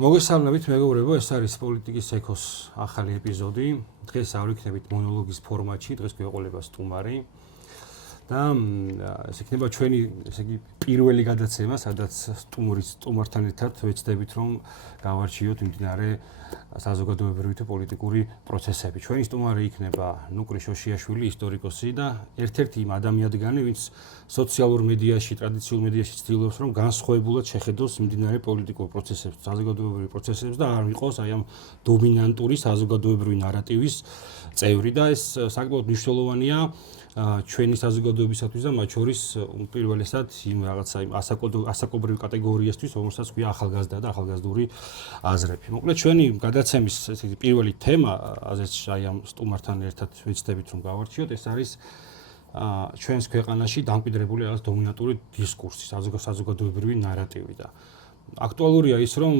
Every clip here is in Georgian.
მოგესალმებით მეგობრებო, ეს არის პოლიტიკის ეკოს ახალი ეპიზოდი. დღეს ავიქნებით მონოლოგის ფორმატში, დღეს გვეყოლება სტუმარი. და ეს იქნება ჩვენი, ესე იგი, პირველი გადაცემა, სადაც სტუმართან ერთად ვეცდებით, რომ გავარჩიოთ მიმდინარე საზოგადოებრივი თუ პოლიტიკური პროცესები. ჩვენი სტუმარი იქნება ნუკრი შოშიაშვილი, ისტორიკოსი და ერთ-ერთი იმ ადამიანგანი, ვინც სოციალურ მედიაში, ტრადიციულ მედიაში ცდილობს, რომ განსხვავებულად შეხედოს მიმდინარე პოლიტიკურ პროცესებს, საზოგადოებრივ პროცესებს და არ იყოს აი ამ დომინანტური საზოგადოებრივი ნარატივის წევრი და ეს საკმაოდ მნიშვნელოვანია ჩვენი საზოგადოებისათვის და მათ შორის პირველესად იმ რაღაცა იმ ასაკობრივ კატეგორიასთვის, რომელსაც ქვია ახალგაზრდა და ახალგაზრდული აზრები. მოკლედ ჩვენი გადაცემის ესეთი პირველი თემა, აზეც აი ამ სტუმართან ერთად ვეცდებით რომ გავარჩიოთ, ეს არის ჩვენს ქვეყანაში დამკვიდრებული რაღაც დომინანტური დისკურსი, საზოგადოებრივი ნარატივი და აქტუალურია ის, რომ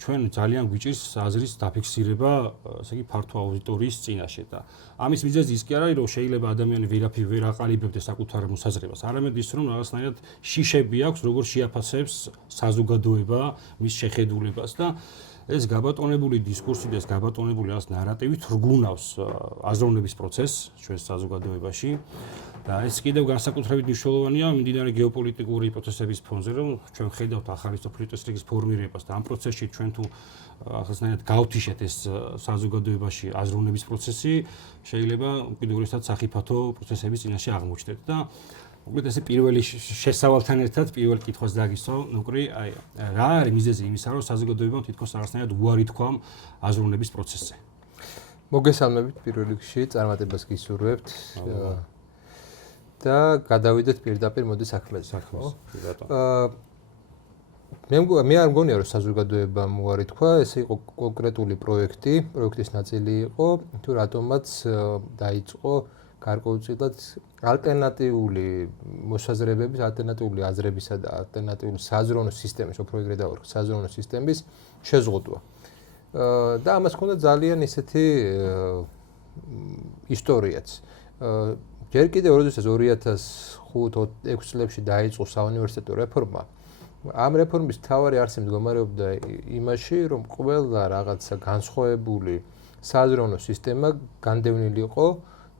ჩვენ ძალიან გვიჭირს აზრის დაფიქსირება, ესე იგი, ფართო აუდიტორიის წინაშე და ამის მიზეზი ის კი არ არის, რომ შეიძლება ადამიანი ვერაფერ ვერ აყალიბებდეს საკუთარ მოსაზრებას, არამედ ის, რომ რაღაცნაირად შიშები აქვს, როგორ შეაფასებს საზოგადოება მის შეხედულებას და ეს გაბატონებული დისკურსი და ეს გაბატონებული რაღაც ნარატივი თრგუნავს აზროვნების პროცესს ჩვენს საზოგადოებაში. და ეს კიდევ განსაკუთრებით მნიშვნელოვანია მიმდინარე გეოპოლიტიკური პროცესების ფონზე, რომ ჩვენ ხედავთ ახალი სოფლიო წესრიგის ფორმირებას და ამ პროცესში ჩვენ თუ ახალგაზრდად გავთიშეთ ეს საზოგადოებაში აზროვნების პროცესი, შეიძლება უკიდურესად სახიფათო პროცესების წინაშე აღმოჩნდეთ და მოკლედ ესე პირველი შესავალთან ერთად პირველ კითხვას დაგისვა, ნუკრი, აი რა არის მიზეზი იმისა, რომ საზოგადოებამ თითქოს რაღაცნაირად უარი თქვა აზროვნების პროცესზე. მოგესალმებით პირველ რიგში, წარმატებას გისურვებთ. და გადავიდეთ პირდაპირ მოდი საქმეზე. მე არ მგონია რომ საზოგადოებამ უარი თქვა, ეს იყო კონკრეტული პროექტის ნაწილი იყო, თუ რატომაც დაიწყო გარკვეულწილად ალტერნატიული მოსაზრებების, ალტერნატიული აზრებისა და ალტერნატიული საზროვნო სისტემის, უფრო ეგრეთ დავარქვა, საზროვნო სისტემის შეზღუდვა. და ამას ჰქონდა ძალიან ისეთი ისტორიაც. ჯერ კიდევ როდესაც 2005-2006 წლებში დაიწყო საუნივერსიტეტო რეფორმა, ამ რეფორმის მთავარი არსი მდგომარეობდა იმაში, რომ ყველა რაღაცა განსხვავებული საზროვნო სისტემა განდევნილი იყო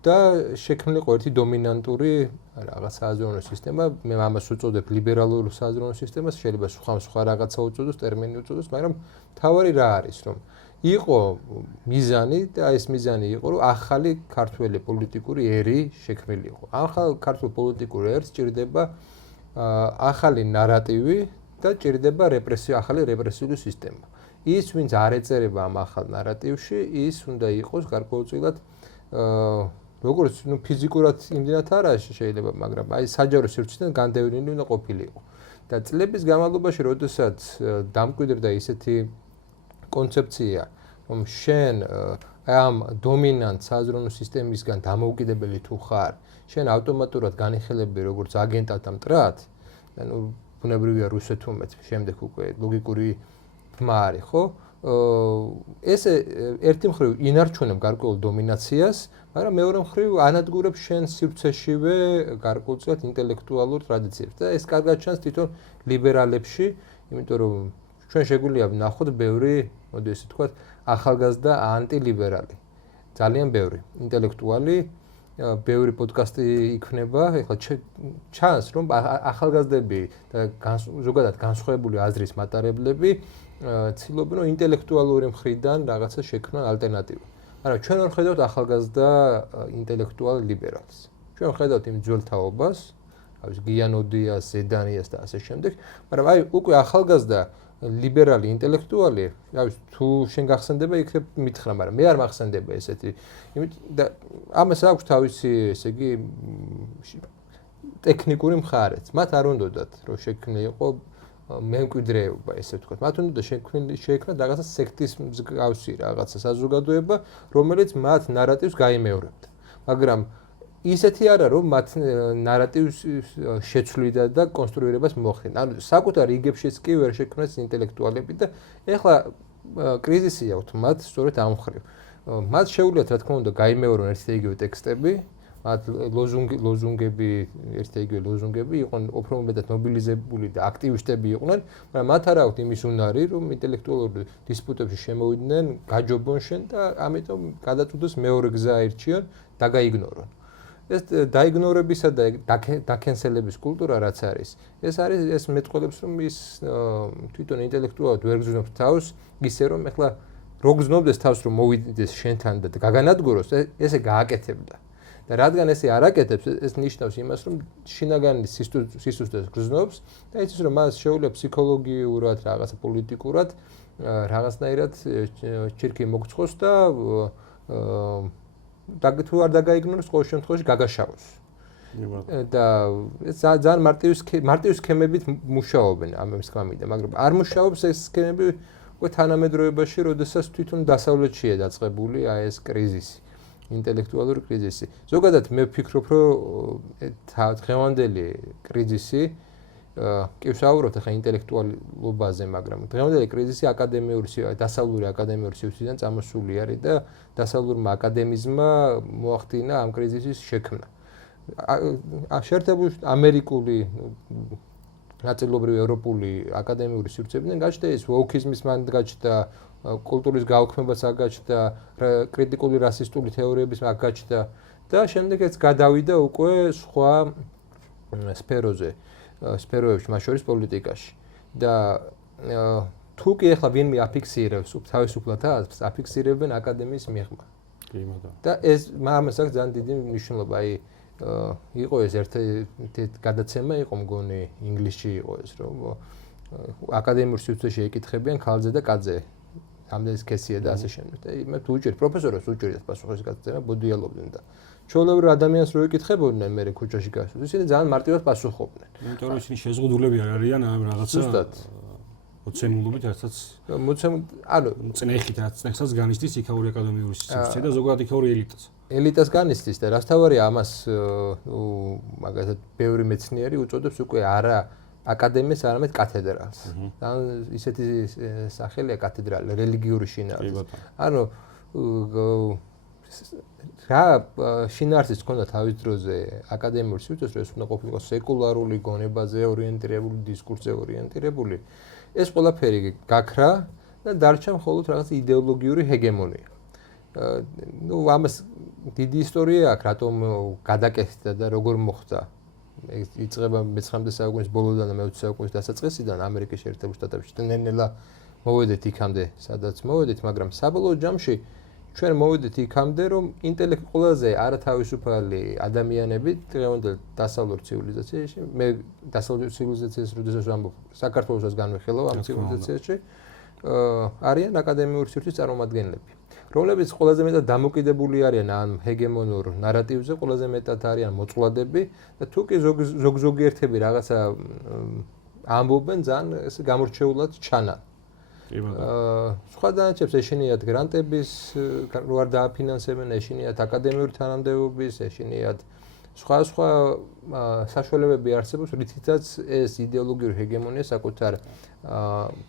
და შექმნილიყო ერთი დომინანტური რაღაც საზროვნო სისტემა, მე ამას უწოდებ ლიბერალურ საზროვნო სისტემას, შეიძლება სხვა რაღაცა უწოდოს, ტერმინი უწოდოს, მაგრამ მთავარი რა არის, რომ იყო მიზანი და ეს მიზანი იყო, რომ ახალი ქართველი პოლიტიკური ერი შექმნილიყო. ახალ ქართულ პოლიტიკურ ერს ჭირდება ახალი ნარატივი და ჭირდება ახალი რეპრესიული სისტემა. ის, ვინც არ ეწერება ამ ახალ ნარატივში, ის უნდა იყოს გარკვეულწილად როგორც ფიზიკურად იმდენად არა შეიძლება, მაგრამ აი საჯარო სივრციდან განდევნილი უნდა ყოფილიყო. და წლების განმავლობაში, როდესაც დამკვიდრდა ისეთი კონცეფცია, რომ შენ ამ დომინანტ საზროვნო სისტემისგან დამოუკიდებელი თუ ხარ, შენ ავტომატურად განიხილები როგორც აგენტად და მტრად, ანუ ბუნებრივია რუსეთუმეთ, შემდეგ უკვე ლოგიკური თმა არის, ხო? ესე ერთი მხრივ ინარჩუნებ გარკვეულ დომინაციას, მაგრამ მეორე მხრივ ანადგურებ შენ სივრცეშივე გარკვეულწილად ინტელექტუალურ ტრადიციებს და ეს კარგად ჩანს თვითონ ლიბერალებში, იმიტომ რომ ჩვენ შეგვიძლია ვნახოთ ბევრი, მოდი ესე ვთქვათ, ახალგაზრდა ანტილიბერალი. ძალიან ბევრი ინტელექტუალი, ბევრი პოდკასტი იქნება, ეხლა ჩანს რომ ახალგაზრდები და ზოგადად განსხვავებული აზრის მატარებლები ცდილობენ რომ ინტელექტუალური მხრიდან რაღაცა შექმნან ალტერნატივა. მაგრამ ჩვენ არ ხედავთ ახალგაზრდა ინტელექტუალ ლიბერალს. ჩვენ ხედავთ იმ ძველ თაობას, აი გიანოდიას, ზედანიას და ასე შემდეგ, მაგრამ აი უკვე ახალგაზრდა ლიბერალი ინტელექტუალი, თუ შენ გახსენდება, იქნებ მითხრა, მაგრამ მე არ მახსენდება ესეთი. და ამას აქვს თავისი, ესე იგი, ტექნიკური მხარეც. მათ არ უნდათ, რომ შექმნილიყო მემკვიდრეობა, ესე ვთქვათ. მათ უნდა შეექმნათ რაღაცა სექტის მსგავსი რაღაცა საზოგადოება, რომელიც მათ ნარატივს გაიმეორებდა. მაგრამ ისეთი არა, რომ მათ ნარატივს შეცვლიდა და კონსტრუირებას მოახდინა. ანუ საკუთარ იგებშიც კი ვერ შექმნეს ინტელექტუალები და ეხლა კრიზისი აქვს მათ სწორედ ამ მხრივ. მათ შეუძლიათ, რა თქმა უნდა, გაიმეორონ ერთი და იგივე ტექსტები, მათ ლოზუნგები, ერთ-ერთი ლოზუნგები იყვნენ უფრო მეტად მობილიზებული და აქტივისტები იყვნენ, მაგრამ მათ არ აქვთ იმის უნარი, რომ ინტელექტუალურ დისპუტებში შემოვიდნენ, გაჯობონ შენ და ამიტომ გადაწყვიტეს მეორე გზა აირჩიონ და გაიგნორონ. ეს დაიგნორებისა და დაკენსელების კულტურა რაც არის, ეს მეტყველებს რომ ის თვითონ ინტელექტუალურად ვერ გზნობს თავს, ისე რომ ეხლა რო გზნობდეს თავს რომ მოვიდეს შენთან და გაგანადგუროს, ესე გააკეთებდა. და რადგან ესე არ აკეთებს, ეს ნიშნავს იმას, რომ შინაგანი სისუსტეს გზნობს და იცის რომ მას შეუძლია ფსიქოლოგიურად, რაღაცა პოლიტიკურად, რაღაცნაირად ჩირკი მოგწხოს და თუ არ დაგაიგნოროს, ყოველ შემთხვევაში გაგაშავოს. და ეს ძალიან მარტივი სქემებით მუშაობენ ამის გამიდან, მაგრამ არ მუშაობს ეს სქემები უკვე თანამედროვეობაში, როდესაც თვითონ დასავლეთშია დაწყებული ეს კრიზისი, ინტელექტუალური კრიზისი. ზოგადად მე ვფიქრობ, რომ დღევანდელი კრიზისი კი ვსაუბრობთ ახლა ინტელექტუალობაზე, მაგრამ დღევანდელი კრიზისი დასავლური აკადემიური სივრციდან წამოსული არის და დასავლურმა აკადემიზმმა მოახდინა ამ კრიზისის შექმნა. შეერთებული ამერიკული ნაწილობრივ ევროპული აკადემიური სივრცეებიდან გაჩნდა ის ვოუკიზმის მანდ გაჩნდა, კულტურის გაუქმებაც აგაჩნდა, კრიტიკული რასისტული თეორიების აგაჩნდა და შემდეგ ეს გადავიდა უკვე სხვა სფეროებში, მათ შორის პოლიტიკაში. და თუ კი ახლა ვინმე აფიქსირებს თავისუფლად აფიქსირებენ აკადემიის მიღმა. და ეს ამას აქვს ძალიან დიდი მნიშვნელობა. იყო ეს ერთ-ერთი გადაცემა იყო მგონი ინგლისში იყო ეს რომ აკადემიურ სივრცეში ეკითხებიან ქალზე და კაცზე ამდენი სქესია და ასე შემდეგ. და მე თუ უჭერ პროფესორებს უჭერდათ პასუხის გადაცემა ბოდიალობდნენ და ჩვეულებრივ ადამიანს რო ეკითხებოდნენ მე ქუჩაში გასვლის ისინი ძალიან მარტივად პასუხობდნენ. იმიტომ რომ ისინი შეზღუდულები არ არიან ამ რაღაცა მოცემულობით რასაც წნეხით წნეხსაც განიცდის იქაური აკადემიური სივრცე და ზოგადად იქაური ელიტას განიცდის და რაც თავარია ამას მაგალითად ბევრი მეცნიერი უწოდებს უკვე არა აკადემიას, არამედ კათედრალს. და ისეთი სახელია კათედრალი, რელიგიური შინაარსი. ანუ რა შინაარსიც ჰქონდა თავის დროზე აკადემიურ სივრცეს, რომ ეს უნდა ყოფილიყო სეკულარული გონებაზე ორიენტირებული, დისკურსზე ორიენტირებული. ეს ყველაფერი გაქრა და დარჩა მხოლოდ რაღაც იდეოლოგიური ჰეგემონია. ამას დიდი ისტორია აქვს, რატომ გადაკეთდა და როგორ მოხდა. იწყება მე-19 საუკუნის ბოლოდან და მე-20 საუკუნის დასაწყისიდან ამერიკის შეერთებულ შტატებში. ნელ-ნელა მოვედით იქამდე, სადაც მოვედით, მაგრამ საბოლოო ჯამში ჩვენ მოვედით იქამდე, რომ ყველაზე არათავისუფალი ადამიანები დღევანდელ დასავლურ ცივილიზაციაში, მე დასავლურ ცივილიზაციას როდესაც ვამბობ, საქართველოსაც განვიხილავ ამ ცივილიზაციაში, არიან აკადემიური სივრცის წარმომადგენლები, რომლებიც ყველაზე მეტად დამოკიდებული არიან ამ ჰეგემონურ ნარატივზე, ყველაზე მეტად არიან მოწყვლადები და თუ კი ზოგიერთები რაღაცა ამბობენ, ძალიან ეს გამორჩეულად ჩანან. სხვა დანარჩებს ეშინიათ გრანტების, რო არ დააფინანსებენ, ეშინიათ აკადემიური თანამდებობის, ეშინიათ სხვა საშუალებები არსებობს, რითიც ეს იდეოლოგიური ჰეგემონია საკუთარ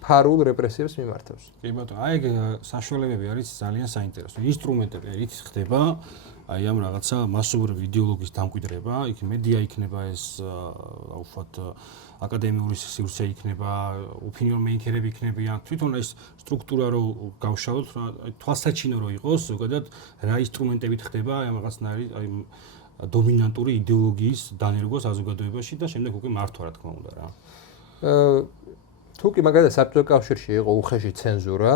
ფარულ რეპრესიებს მიმართავს. კი ბატონო, აი ეგ საშუალებები არის ძალიან საინტერესო. ინსტრუმენტები, რით ხდება აი ამ რაღაცა მასობრივი იდეოლოგიის დამკვიდრება, იქ მედია იქნება ეს აუφათ აკადემიური სივრცე იქნება, opinion maker-ები იქნებიან. თვითონ ეს სტრუქტურა რო გავშალოთ, თვალსაჩინო რო იყოს, ზოგადად რა ინსტრუმენტებით ხდება აი ამ რაღაცნაირი აი დომინანტური იდეოლოგიის დანერგვა საზოგადოებაში და შემდეგ უკვე მართვა რა თქმა უნდა რა. თუ კი მაგალითად საბჭოთა კავშირში იყო უხეში ცენზურა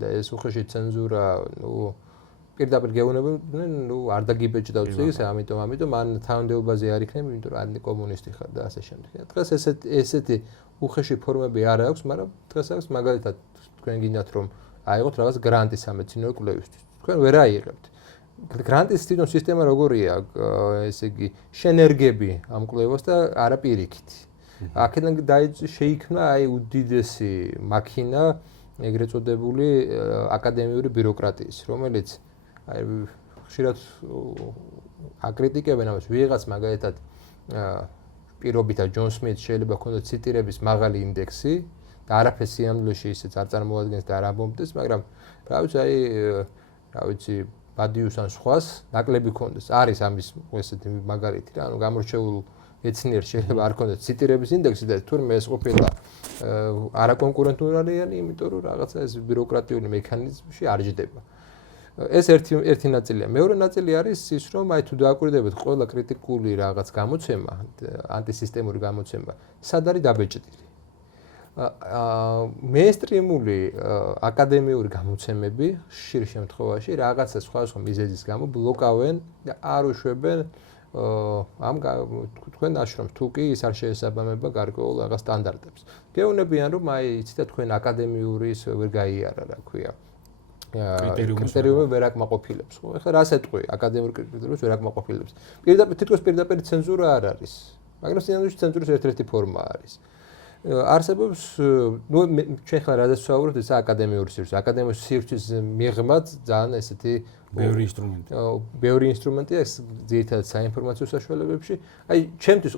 და ეს უხეში ცენზურა, პირდაპირ გეუბნებოდნენ, არ დაგიბეჭდა უცის, ამიტომ მან თანამდებობაზე არ იქნება, იმიტომ რომ ანტიკომუნისტი ხარ და ასე შემდეგ. დღეს ესეთი უხეში ფორმები არ აქვს, მაგრამ დღეს აქვს მაგალითად თქვენ გინდათ რომ აიღოთ რაღაც გრანტი სამეცნიერო კვლევისთვის. თქვენ ვერ აიღებთ. გრანტის თვითონ სისტემა როგორია, ესე იგი, შენერგები ამ კვლევას და არა პირიქით. აქედან შეიქმნა აი უდიდესი მაქინა, ეგრეთ წოდებული აკადემიური ბიუროკრატიის, რომელიც აი ხშირად აკრიტიკებენ ამას, ვიღაც მაგალითად პირობითად ჯონ სმითს შეიძლება ჰქონდეს ციტირების მაღალი ინდექსი და არაფერს სიამოვნებაში ისეც არ წარმოადგენს და არ ამბობდეს, მაგრამ რა ვიცი, ბადიუს ან სხვას ნაკლები ქონდეს. არის ამის ესეთი მაგალითი რა, ანუ გამორჩეულ მეცნიერს შეიძლება არ ქონდეს ციტირების ინდექსი და თურმე ეს ყოფილა არაკონკურენტულარიანი, იმიტომ რომ რაღაცა ეს ბიუროკრატიული მექანიზმში არ ჯდება. ეს ერთი ნაწილია. მეორე ნაწილი არის ის, რომ აი თუ დააკვირდებთ ყველა კრიტიკული რაღაც გამოცემა, ანტისისტემური გამოცემა, სად არის დაბეჭდილი. მეინსტრიმული აკადემიური გამოცემები ხშირ შემთხვევაში რაღაცა სხვადასხვა მიზეზის გამო ბლოკავენ და არ უშვებენ ამ თქვენ აშრომს თუ კი ის არ შეესაბამება გარკვეულ რაღაც სტანდარტებს. გეუბნებიან რომ აი იცით თქვენ აკადემიური ის ვერ გაიარა რა ქვია. კრიტერიუმები ვერ აკმაყოფილებს ხო? ეხლა რას ეტყვი აკადემიური კრიტერიუმებს ვერ აკმაყოფილებს. პირდაპირ ცენზურა არ არის. მაგრამ სინამდვილეში ცენზურის ერთ-ერთი ფორმა არის. არსებობს ნუ ჩვენ ხლა რაზეც ვსაუბრობთ ეს აკადემიური სივრცე. აკადემიური სივრცის მიღმად ძალიან ესეთი ბევრი ინსტრუმენტია ეს ძირითადად საინფორმაციო საშუალებებში. აი ჩემთვის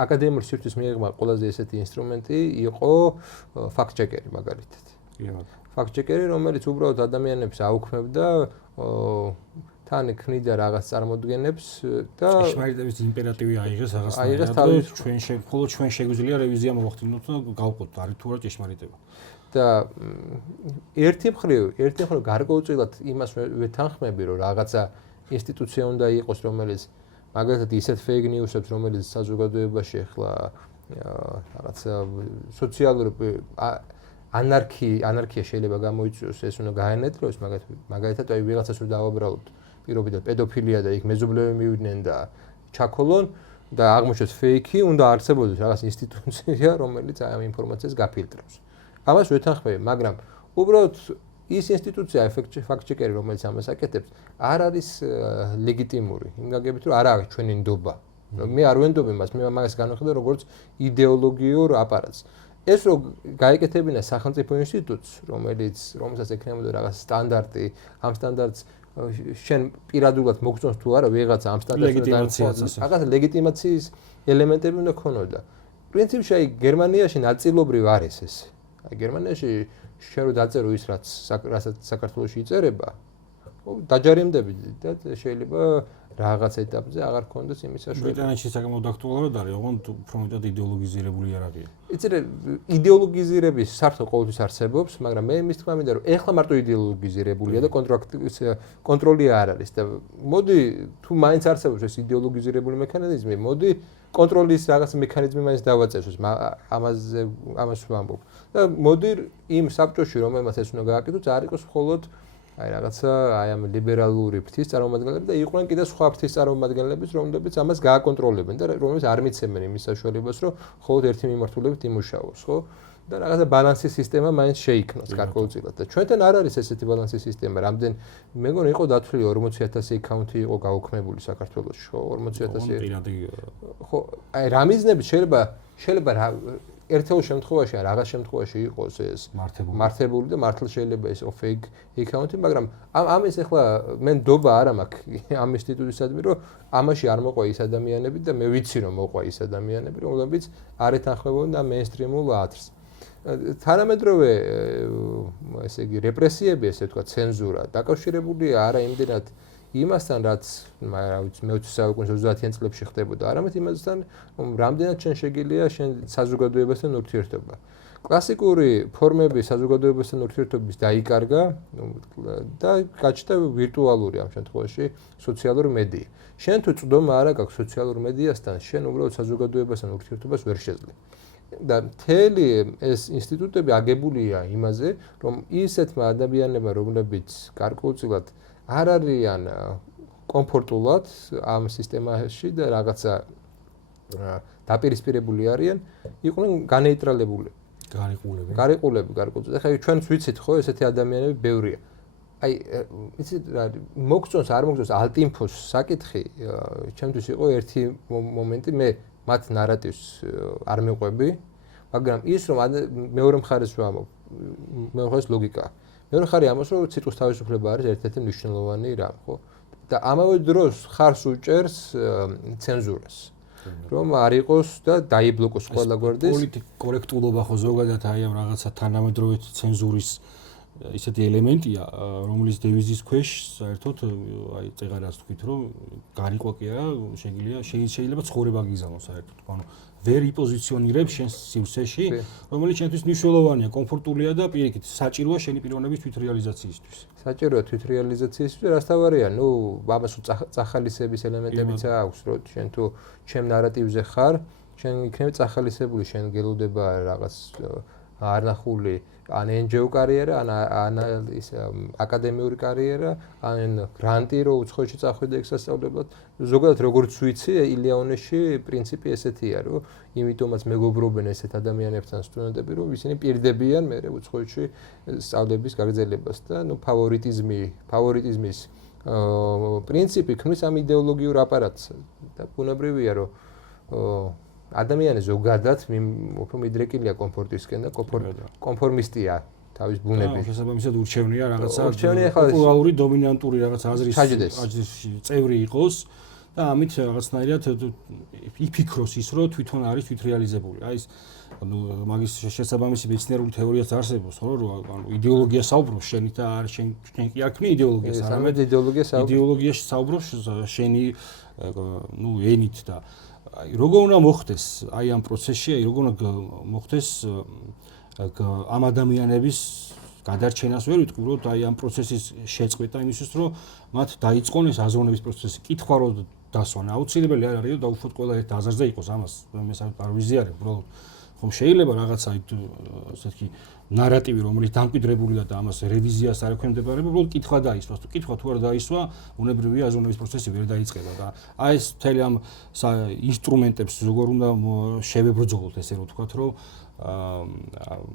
აკადემიური სივრცის მიღმა ყველაზე ესეთი ინსტრუმენტი იყო ფაქტ-ჩეკერი მაგალითად. ფაქტ-ჩეკერი რომელიც უბრალოდ ადამიანებს აუქმებდა თან ქმნიდა რაღაც წარმოდგენებს და ჭეშმარიტების იმპერატივი აიღეს რაღაცნაირად მხოლოდ ჩვენ შეგვიძლია რევიზია მოვახდინოთ და გავყოთ არის თუ არა ჭეშმარიტება. და ერთი მხრივ გარკვეულწილად იმას ვეთანხმები რომ რაღაცა ინსტიტუცია უნდა იყოს რომელიც მაგალითად ისეთ fake news-ებს რომელიც საზოგადოებაში ახლა რაღაცა სოციალური ანარქია შეიძლება გამოიწვიოს ეს უნდა გაენეტროს მაგალითად აი ვიღაცას რო დავაბრალოთ პირობიდან პედოფილია და იქ მეზობლები მივიდნენ და ჩაქოლონ და აღმოჩნდეს fake-ი უნდა არსებობდეს რაღაც ინსტიტუცია რომელიც ამ ინფორმაციას გაფილტრებს. ამას ვეთანხმები, მაგრამ უბრალოდ ის ინსტიტუცია ფაქტ-ჩეკერი რომელიც ამას აკეთებს არ არის ლეგიტიმური. იმ გაგებით რომ არა აქვს ჩვენი ნდობა. მე არ ვენდობ იმას, მე მაგას განვიხილე როგორც იდეოლოგიურ აპარატს. ეს რო გაეკეთებინა სახელმწიფო ინსტიტუტს, რომელსაც ექნებოდა რაღაც სტანდარტი, ამ სტანდარტს შენ პირადულად მოგწონს თუ არა ვიღაცა ამ სტანდარტს რაღაც ლეგიტიმაციის ელემენტები უნდა ქონოდა. პრინციპში აი გერმანიაში ნაწილობრივ არის ეს. აი გერმანიაში შენ რო დაწერო ის რასაც საქართველოში იწერება, დაჯარიმდები და შეიძლება რაღაც ეტაპზე აღარ ქონდეს იმის საშუალება. ბრიტანეთში საკმაოდ აქტუალურად არის, ოღონდ უფრო მეტად იდეოლოგიზირებული არაღია. იცით იდეოლოგიზირების საფრთხე ყოველთვის არსებობს, მაგრამ მე იმის თქმა მინდა რომ ეხლა მარტო იდეოლოგიზირებულია და კონტროლი არ არის და მოდი თუ მაინც არსებობს ეს იდეოლოგიზირებული მექანიზმი, მოდი კონტროლის რაღაც მექანიზმი მაინც დავაწესოს, ამას ვამბობ. და მოდი იმ საბჭოში რომელმაც ეს უნდა გააკეთოს, არ იყოს მხოლოდ აი რაღაცა აი ამ ლიბერალური ფრთის წარმომადგენლები და იყვნენ კიდე სხვა ფრთის წარმომადგენლებიც, რომლებიც ამას გააკონტროლებენ და რომლებიც არ მიცემენ იმის საშუალებას, რომ მხოლოდ ერთი მიმართულებით იმუშაოს, ხო? და რაღაცა ბალანსის სისტემა მაინც შეიქმნას გარკვეულწილად. და ჩვენთან არ არის ესეთი ბალანსის სისტემა, რამდენ მეგონი იყო დათვლილი 40,000 აკაუნთი იყო გაუქმებული საქართველოში, ხო? 40,000. ხო, აი რა მიზნები შეიძლება ერთეულ შემთხვევაში ან რაღაც შემთხვევაში იყოს ეს მართებული და მართლა შეიძლება ეს fake account-ი, მაგრამ ამის ახლა მე ნდობა არ მაქვს ამ ინსტიტუტისადმი, რომ ამაში არ მოყვა ის ადამიანები და მე ვიცი რომ მოყვა ის ადამიანები, რომლებიც არ ეთანხმებოდნენ ამ მეინსტრიმულ ათრს. თანამედროვე ესე იგი რეპრესიები, ესე ვთქვა, ცენზურა დაკავშირებულია არა იმდენად იმასთან, რაც მე-20 საუკუნის 30-იან წლებში ხდებოდა, არამედ იმასთან, რამდენად შენ შეგიძლია შენ საზოგადოებასთან ურთიერთობა. კლასიკური ფორმები საზოგადოებასთან ურთიერთობის დაიკარგა და გაჩნდა ვირტუალური ამ შემთხვევაში სოციალური მედია. შენ თუ წვდომა არ აქვს სოციალურ მედიასთან, შენ უბრალოდ საზოგადოებასთან ურთიერთობას ვერ შეძლებ. და მთელი ეს ინსტიტუტები აგებულია იმაზე, რომ ისეთმა ადამიანებმა, რომლებიც გარკვეულწილად არ არიან კომფორტულად ამ სისტემაში და რაღაცა დაპირისპირებული არიან, იყვნენ განეიტრალებული. გარიყულები გარკვეულწილად. ეხლა ჩვენც ვიცით ხო, ესეთი ადამიანები ბევრია. აი, იცით რა, მოგწონს არ მოგწონს ალტინფოს საკითხი, ჩემთვის იყო ერთი მომენტი, მე მათ ნარატივს არ მეყვები, მაგრამ ის რომ მეორე მხარეს ვამბობ, მეორე მხარეს ლოგიკაა. მეორე მხარე ამას რომ ციტყვის თავისუფლება არის ერთ-ერთი მნიშვნელოვანი რამ, ხო? და ამავე დროს ხარს უჭერს ცენზურას. რომ არ იყოს და დაიბლოკოს ყველა გვერდის პოლიტიკ კორექტულობა ხო ზოგადად აი ამ რაღაცა თანამედროვე ცენზურის ისეთი ელემენტია, რომლის დევიზის ქვეშ საერთოდ აი წეღარას თქვით, რომ გარიყვა კი არა, შეიძლება ცხოვრება გიზამო საერთოდ. ანუ ვერ იპოზიციონირებ შენს სივრცეში, რომელიც შენთვის მნიშვნელოვანია, კომფორტულია და პირიქით საჭიროა შენი პიროვნების თვითრეალიზაციისთვის. საჭიროა თვითრეალიზაციისთვის, რასთავარია, ნუ ამას წახალისების ელემენტებიც აქვს, რომ შენ თუ ჩემ ნარატივზე ხარ, შენ იქნები წახალისებული, შენ გელოდება რაღაც არნახული ან NGO კარიერა, ან ის აკადემიური კარიერა, ან გრანტი რო უცხოეთში წახვიდე ექსასწავლებლად. ზოგადად როგორც ვიცი, ილიანოში პრინციპი ესეთია, რომ იმიტომაც მეგობრობენ ესეთ ადამიანებთან სტუდენტები, რომ ისინი პირდებიან მე უცხოეთში სწავლების გაგრძელებას და ნუ ფავორიტიზმის პრინციპი ქმნის ამ იდეოლოგიურ აპარატს და ბუნებრივია, რომ ადამიანი ზოგადად უფრო მიდრეკილია კომფორტისკენ და კონფორმისტია თავის ბუნებით. შესაბამისად ურჩევნია რაღაცა პოპულარული დომინანტური რაღაც აზრის წევრი იყოს და ამით რაღაცნაირად იფიქროს ის, რომ თვითონ არის თვითრეალიზებული. აი ეს მაგის შესაბამისი მეცნიერული თეორიაც არსებობს, ხო, რომ იდეოლოგია საუბრობს შენი და შენ კი არ ქმნი იდეოლოგიას, არამედ იდეოლოგიაში საუბრობს შენი ენით და აი როგორ უნდა მოხდეს აი ამ პროცესში, აი როგორ უნდა მოხდეს ამ ადამიანების გადარჩენას ვერ ვიტყვი, რომ აი ამ პროცესის შეწყვეტა იმისთვის, რომ მათ დაიწყონ ეს აზროვნების პროცესი. კითხვა რო დასვან აუცილებელი არ არის, რომ დაუშვათ ყველა ერთ აზრზე იყოს ამას, მე საერთოდ არ ვიზიარებ, უბრალოდ ხომ შეიძლება რაღაცა ესეთი ნარატივი, რომელიც დამკვიდრებულია და ამას რევიზიას არ ექვემდებარება, უბრალოდ კითხვა დაისვას. თუ კითხვა თუ არ დაისვა, უნებრივია აზროვნების პროცესი ვერ დაიწყება და აი ეს მთელი ამ ინსტრუმენტებს როგორ უნდა შევებრძოლოთ, ესე რომ ვთქვათ, რომ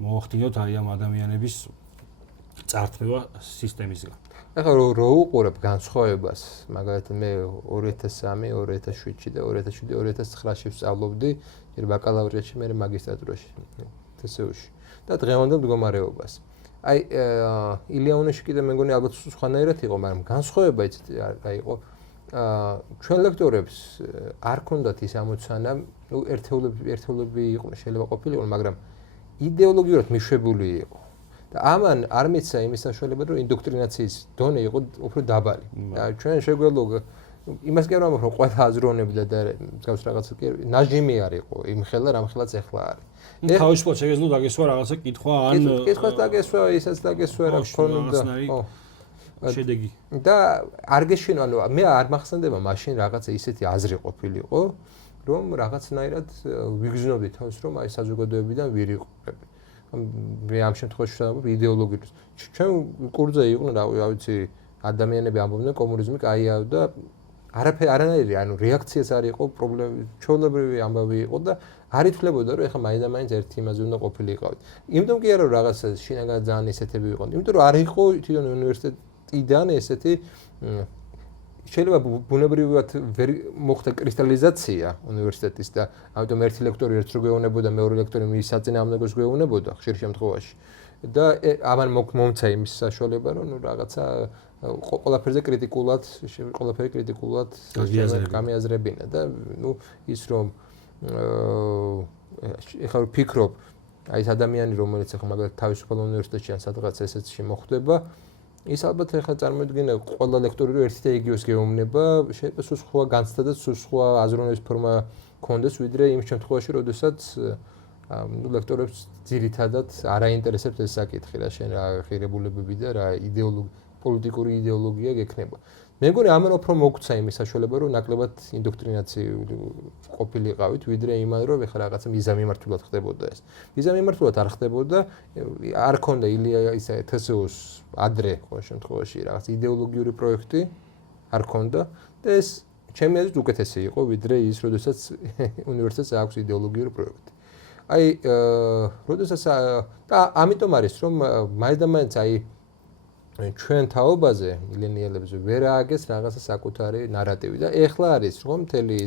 მოახდინოთ აი ამ ადამიანების წართმევა სისტემისგან. ახლა რო უყურებ განსხვავებას, მაგალითად მე 2003, 2007-ში და 2007-2009-ში ვსწავლობდი ბაკალავრიატში, მე მაგისტრატურაში TSU-ში და დღევანდელ მდგომარეობას. აი ილიანოში კიდე მე მგონი ალბათ სხვანაირად იყო, მაგრამ განსხვავება იცით რა იყო. ჩვენ ლექტორებს არ ქონდათ ის ამოცანა, ნუ ერთეულები იყო, შეიძლება ყოფილიყო, მაგრამ იდეოლოგიურად მიშვებული იყო. და ამან არ მიცა იმის საშუალება, რომ ინდოქტრინაციის დონე იყო უფრო დაბალი. ჩვენ შეგვეძლო იმას კი არ ვამბობ, რომ ყველა აზროვნებდა და მსგავს რაღაცა კი ნაჟიმი არ იყო, იმ ხელა რამ ხელაც ეხლა არის. თავისუფლად შეგეძლო დაგესვა რაღაცა კითხვა ან კითხვას დაგესვა, ისაც დაგესვა რა ქონდა. შედეგი. და არ გეშინო, ანუ მე არ მახსენდება მაშინ რაღაცა ისეთი აზრი ყოფილიყო, რომ რაღაცნაირად ვიგრძნობდი თავს, რომ აი საზოგადოებიდან ვირიყები. მე ამ შემთხვევაში ვსაუბრობ იდეოლოგიურად. ჩვენ კურსზე იყვნენ, რა ვიცი, ადამიანები ამბობდნენ კომუნიზმი კაია და არანაირი, ანუ რეაქციაც არ იყო, პრობლემა ჩვეულებრივი ამბავი იყო და არ ითვლებოდა, რომ ეხლა მაინც ერთი იმაზე უნდა ყოფილიყავით. იმიტომ კი არა, რომ რაღაცა შინაგან ძალიან ესეთები იყო. იმიტომ რომ არ იყო თვითონ უნივერსიტეტიდან ესეთი შეიძლება ბუნებრივად ვერ მოხდა კრისტალიზაცია უნივერსიტეტის და ამიტომ ერთი ლექტორი ერთს რო გვეუბნებოდა, მეორე ლექტორი მის საწინააღმდეგოს გვეუბნებოდა ხშირ შემთხვევაში. და ამან მომცა იმის საშუალება, რომ ნუ რაღაცა ყველაფერზე კრიტიკულად გამიაზრებინა და ნუ ის რომ ეხლა ვფიქრობ, აი ეს ადამიანი რომელიც ახლა მაგალითად თავისუფალ უნივერსიტეტში ან სადღაც ესეთში მოხვდება, ის ალბათ ახლა წარმოიდგინე ყველა ლექტორი რო ერთი და იგივეს გეუბნება, შეიძლება სულ სხვა განცდა და სულ სხვა აზროვნების ფორმა ქონდეს, ვიდრე იმ შემთხვევაში, როდესაც ლექტორებს ძირითადად არ აინტერესებს ეს საკითხი, რა შენ რა ღირებულებები და რა პოლიტიკური იდეოლოგია გექნება. მე მგონი ამან უფრო მოგცა იმის საშუალება, რომ ნაკლებად ინდოქტრინაციული ყოფილიყავით, ვიდრე იმან, რომ ეხლა რაღაცა მიზამიმართულად ხდებოდა ეს. მიზამიმართულად არ ხდებოდა, არ ქონდა ისა TSU-ს ადრე ყოველ შემთხვევაში რაღაც იდეოლოგიური პროექტი არ ქონდა და ეს ჩემი აზრით უკეთესი იყო, ვიდრე ის, როდესაც უნივერსიტეტს აქვს იდეოლოგიური პროექტი. აი, როდესაც და ამიტომ არის, რომ მაინც აი ჩვენ თაობაზე მილენიალებზე ვერ ააგეს რაღაცა საკუთარი ნარატივი და ეხლა არის რომ მთელი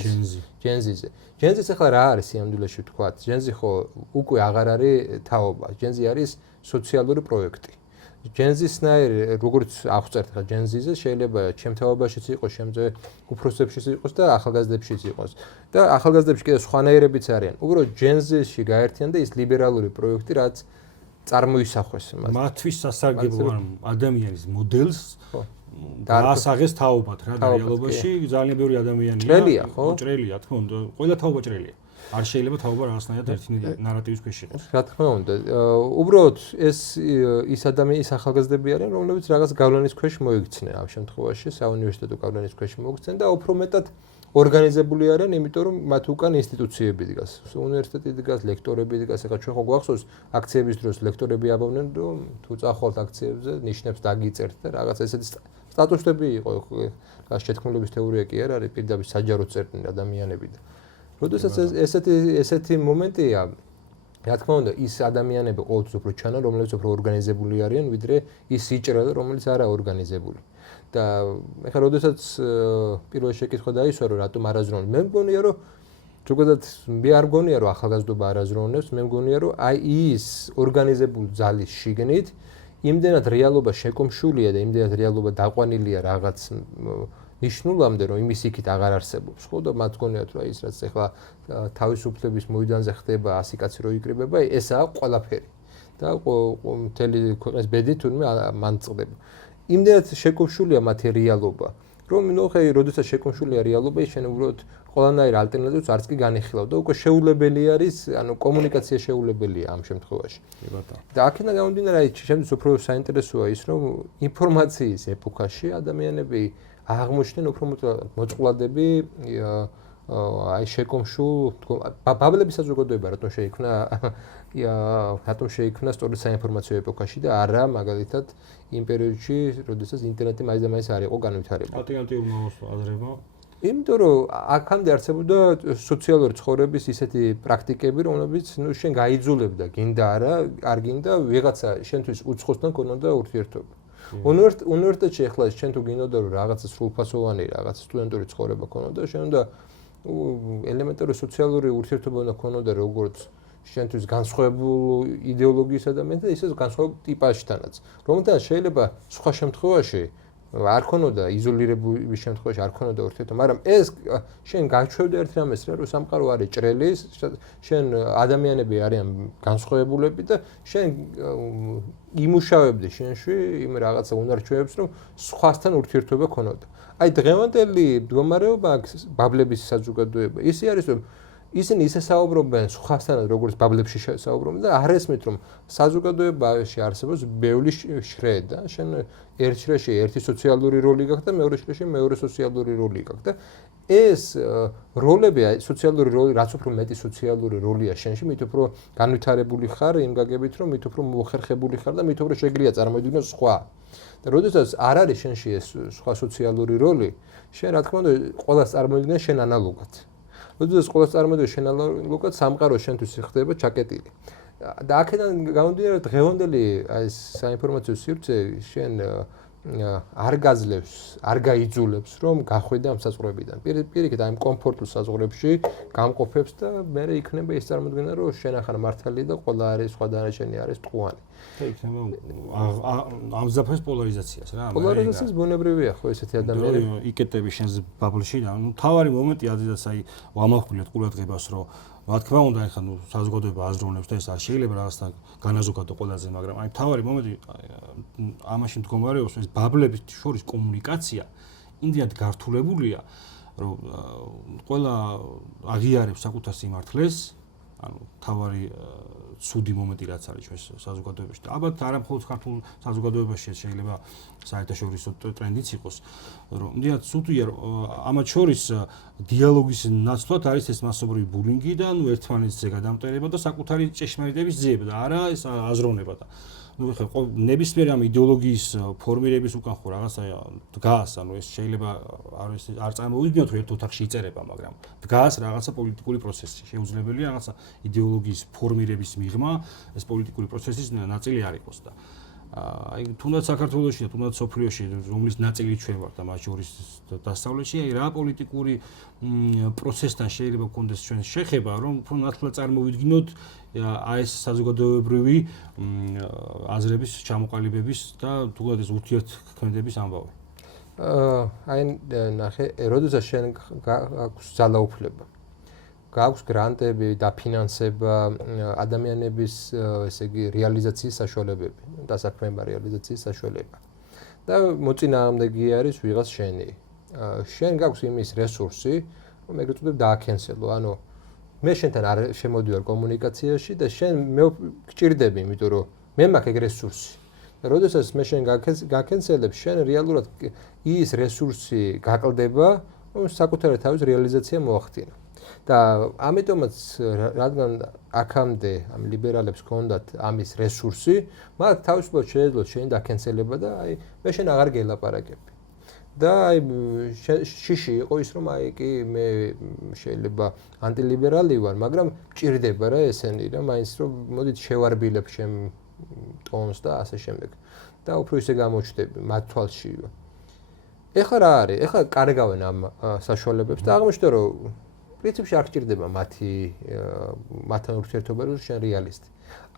ჯენზიზე. ჯენზის ეხლა რა არის სიამდვილეში ვთქვათ? ჯენზი ხო უკვე აღარ არის თაობა. ჯენზი არის სოციალური პროექტი. ჯენზისნაირი როგორც აღწერთ ხა ჯენზიზე შეიძლება ჩემ თაობაშიც იყოს, შემძე უფროსებშიც იყოს და ახალგაზრდებშიც იყოს. და ახალგაზრდებში კიდე სხვანაირებიც არიან. უბრალოდ ჯენზიში გაერთიანდა ის ლიბერალური პროექტი, რაც წარმოისახოს მას. მათთვის სასარგებლო ადამიანის მოდელს დაასაღეს თაობად რა და რეალობაში ძალიან ბევრი ადამიანია. ჭრელია, ხო? ჭრელია, თქო უნდა. ყველა თაობა ჭრელია. არ შეიძლება თაობა რაღაცნაირად ერთი ნარატივის ქვეშ იყოს. რა თქმა უნდა. უბრალოდ ის ადამიანის ახალგაზრდები არიან, რომლებიც რაღაც გავლენის ქვეშ მოიქცნენ ამ შემთხვევაში, საუნივერსიტეტო გავლენის ქვეშ მოიქცნენ და უფრო მეტად ორგანიზებული არიან, იმიტომ რომ მათ უკან ინსტიტუციები დგას. უნივერსიტეტი დგას, ლექტორები დგას. ეხლა ჩვენ ხო გვახსოვს აქციების დროს ლექტორები აბავდნენ, რომ თუ წახვალთ აქციებზე, ნიშნებს დაგიწერთ და რაღაც ესეთი სტატუსები იყო. რა შეთქმულების თეორია კი არ არის, პირდაპირ საჯაროდ წერდნენ ადამიანები და როდესაც ესეთი მომენტია, რა თქმა უნდა, ის ადამიანები ყოველთვის უფრო ჩანა, რომლებიც უფრო ორგანიზებული არიან, ვიდრე ის სიჭრელე, რომელიც არაა ორგანიზებული. და ეხლა როდესაც პირველი შეკითხვა დაისვა, რომ რატომ არაზრუნავენ, მე მგონია, რომ ზოგადად მე არ მგონია, რომ ახალგაზრდობა არაზრუნავს, მე მგონია, რომ აი ის ორგანიზებული ძალის შიგნით იმდენად რეალობა შეკუმშულია და იმდენად რეალობა დაყვანილია რაღაც ნიშნულამდე, რომ იმის იქით აღარ არსებობს, ხო და მათ გონიათ, რომ ის რაც ეხლა თავისუფლების მოედანზე ხდება 100 კაცი რო იკრიბება, ესაა ყველაფერი და მთელი ქვეყნის ბედი თურმე მან წყდება. იმდენად შეკუმშულია მათი რეალობა, რომ ნუ ხე როდესაც შეკუმშულია რეალობა, შენ უბრალოდ ყველანაირ ალტერნატივს არც კი განიხილავ და უკვე შეუძლებელი არის, ანუ კომუნიკაცია შეუძლებელია ამ შემთხვევაში. და აქედან გამომდინარე, აი ჩემთვის უფრო საინტერესოა ის, რომ ინფორმაციის ეპოქაში ადამიანები აღმოჩნდნენ უფრო მოწყვლადები აი შეკუმშულ ბაბლების საზოგადოება რატომ შეიქმნა სწორედ საინფორმაციო ეპოქაში და არა მაგალითად იმ პერიოდში, როდესაც ინტერნეტი მაინც და მაინც არ იყო განვითარებული. ალტერნატიულმა აზრებმა. იმიტომ რომ აქამდე არსებობდა სოციალური ცხოვრების ისეთი პრაქტიკები, რომლებიც შენ გაიძულებ და გინდა არ გინდა ვიღაცა შენთვის უცხოსთან ქონოდა ურთიერთობა. უნივერსიტეტში ახლა შენ თუ გინდოდა რომ რაღაცა სრულფასოვანი რაღაც სტუდენტური ცხოვრება ქონოდა, შენ უნდა ელემენტარული სოციალური ურთიერთობა უნდა ქონოდა როგორც შენთვის განსხვავებულ იდეოლოგიის ადამიანთან, ისე განსხვავებულ ტიპაჟთანაც. რომელთანაც შეიძლება სხვა შემთხვევაში არ ქონოდა იზოლირების შემთხვევაში არ ქონოდა ურთიერთობა, მაგრამ ეს შენ გაჩვევდა ერთ რამეს რა, რომ სამყარო არის ჭრელი, შენ ადამიანები არიან განსხვავებულები და შენ იმუშავებდი შენში იმ რაღაცა უნარჩვევებს, რომ სხვასთან ურთიერთობა ქონოდა. აი დღევანდელი მდგომარეობა ბაბლების საზოგადოება ისე არის, რომ ისინი ისე საუბრობენ სხვასთან, როგორც ბაბლებში საუბრობენ და არ ესმით, რომ საზოგადოებაში არსებობს ბევრი შრე და შენ ერთ შრეში ერთი სოციალური როლი გაქვს და მეორე შრეში მეორე სოციალური როლი გაქვს და ეს როლები, სოციალური როლი, რაც უფრო მეტი სოციალური როლია შენში, მით უფრო განვითარებული ხარ იმ გაგებით, რომ მით უფრო მოხერხებული ხარ და მით უფრო შეგიძლია წარმოიდგინოს სხვა. და როდესაც არ არის შენში ეს სხვა სოციალური როლი, შენ რა თქმა უნდა ყველას წარმოიდგინე შენ ანალოგად. როდესაც ყველას წარმოიდგინე შენ ანალოგად, სამყარო შენთვის ხდება ჩაკეტილი. და აქედან გამომდინარე დღევანდელი აი საინფორმაციო სივრცე შენ არ გაძლევს, არ გაიძულებს, რომ გახვიდე ამ საზღვრებიდან. პირიქით აი კომფორტულ საზღვრებში გამყოფებს და მე იქნება ის წარმოდგენა, რომ შენ ახლა მართალი და ყველა არის სხვა დანარჩენი არის ტყუანი. იქნება ამზაფხეს პოლარიზაციას რა. პოლარიზაციას ბუნებრივია ხო ესეთი ადამიანები. იკეტები შენს ბაბლში და ნუ თავარი მომენტი ადიდას აი ვამახვილეთ ყურადღებას, რომ რა თქმა უნდა ეხლა ნუ საზოგადოება აზროვნებს და ეს არ შეიძლება რაღაცა განაზოგადო ყველაზე, მაგრამ აი თავარი მომენტი ამაში მდგომარეობს ეს ბაბლების შორის კომუნიკაცია იმდენად გართულებულია, რომ ყველა აღიარებს საკუთარ სიმართლეს, ანუ თავარი ცუდი მომენტი რაც არის ჩვენს საზოგადოებაში და ალბათ არა მხოლოდ ქართულ საზოგადოებაში შეიძლება საერთაშორისო ტრენდიც იყოს, რომ მდიად ცუდია ამათ შორის დიალოგის ნაცვლად არის ეს მასობრივი ბულინგი და ნუ ერთმანეთზე გადამტერება და საკუთარი ჭეშმარიტების ძიება და არა ეს აზროვნება და ნუ ხე ნებისმიერ ამ იდეოლოგიის ფორმირების უკან ხო რაღაცა დგას, ანუ ეს შეიძლება არ წარმოვიდგინოთ რომ ერთ ოთახში იწერება, მაგრამ დგას რაღაცა პოლიტიკური პროცესი. შეუძლებელია რაღაცა იდეოლოგიის ფორმირების მიღმა ეს პოლიტიკური პროცესის ნაწილი არ იყოს და აი თუნდაც საქართველოში და თუნდაც სოფლიოში რომლის ნაწილი ჩვენ ვართ და მათ შორის დასავლეთში აი რა პოლიტიკური პროცესთან შეიძლება გქონდეს ჩვენ შეხება, რომ უფრო ნათლად წარმოვიდგინოთ აი ეს საზოგადოებრივი აზრების ჩამოყალიბების და თუნდაც ეს ურთიერთქმედების ამბავი. აი ნახე, როდესაც შენ გაქვს ძალაუფლება, გაქვს გრანტები, დაფინანსება, ადამიანების ესე იგი რეალიზაციის საშუალებები, დასაქმება რეალიზაციის საშუალება. და მოწინააღმდეგე არის ვიღაც შენი. შენ გაქვს იმის რესურსი, რომ ეგრეთ წოდებ დააკენსელო, ანუ მე შენთან არ შემოდივარ კომუნიკაციაში და შენ მე გჭირდები, იმიტომ რომ მე მაქვს ეგ რესურსი. და როდესაც მე შენ გაკენსელებ, შენ რეალურად ის რესურსი გაკლდება, რომ საკუთარი თავის რეალიზაცია მოახდინო. და ამიტომაც რადგან აქამდე ამ ლიბერალებს ჰქონდათ ამის რესურსი, მათ თავისუფლად შეეძლოთ შენ დაკენსელება და აი მე შენ აღარ გელაპარაკები. და აი შიში იყო ის რომ აი კი მე შეიძლება ანტილიბერალი ვარ, მაგრამ მჭირდება რა ესენი რა, მაინც რომ მოდით შევარბილებ შენ ტონს და ასე შემდეგ. და უფრო ისე გამოჩნდები მათ თვალში. ეხლა რა არის? ეხლა კარგავენ ამ საშუალებებს და აღმოჩნდა რომ პრინციპში არ გჭირდება მათთან ურთიერთობა რომ შენ რეალისტი.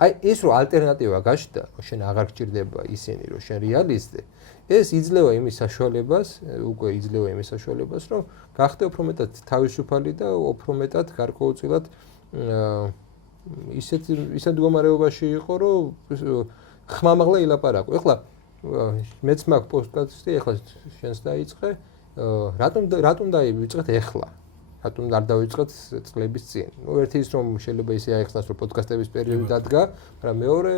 აი ის რომ ალტერნატივა გაჩნდა, შენ აღარ გჭირდება ისინი რომ შენ რეალისტი. ეს იძლევა იმის საშუალებას, უკვე იძლევა იმის საშუალებას, რომ გახდე უფრო მეტად თავისუფალი და უფრო მეტად გარკვეულწილად ისეთ მდგომარეობაში იყო, რომ ხმამაღლა ილაპარაკო. ეხლა მეც მაქვს პოდკასტი, ეხლა შენს დაიწყე, რატომ დაივიწყეთ ეხლა? რატომ არ დავიწყეთ წლების წინ? ერთი ის რომ შეიძლება ისე აიხსნას, რომ პოდკასტების პერიოდი დადგა, მაგრამ მეორე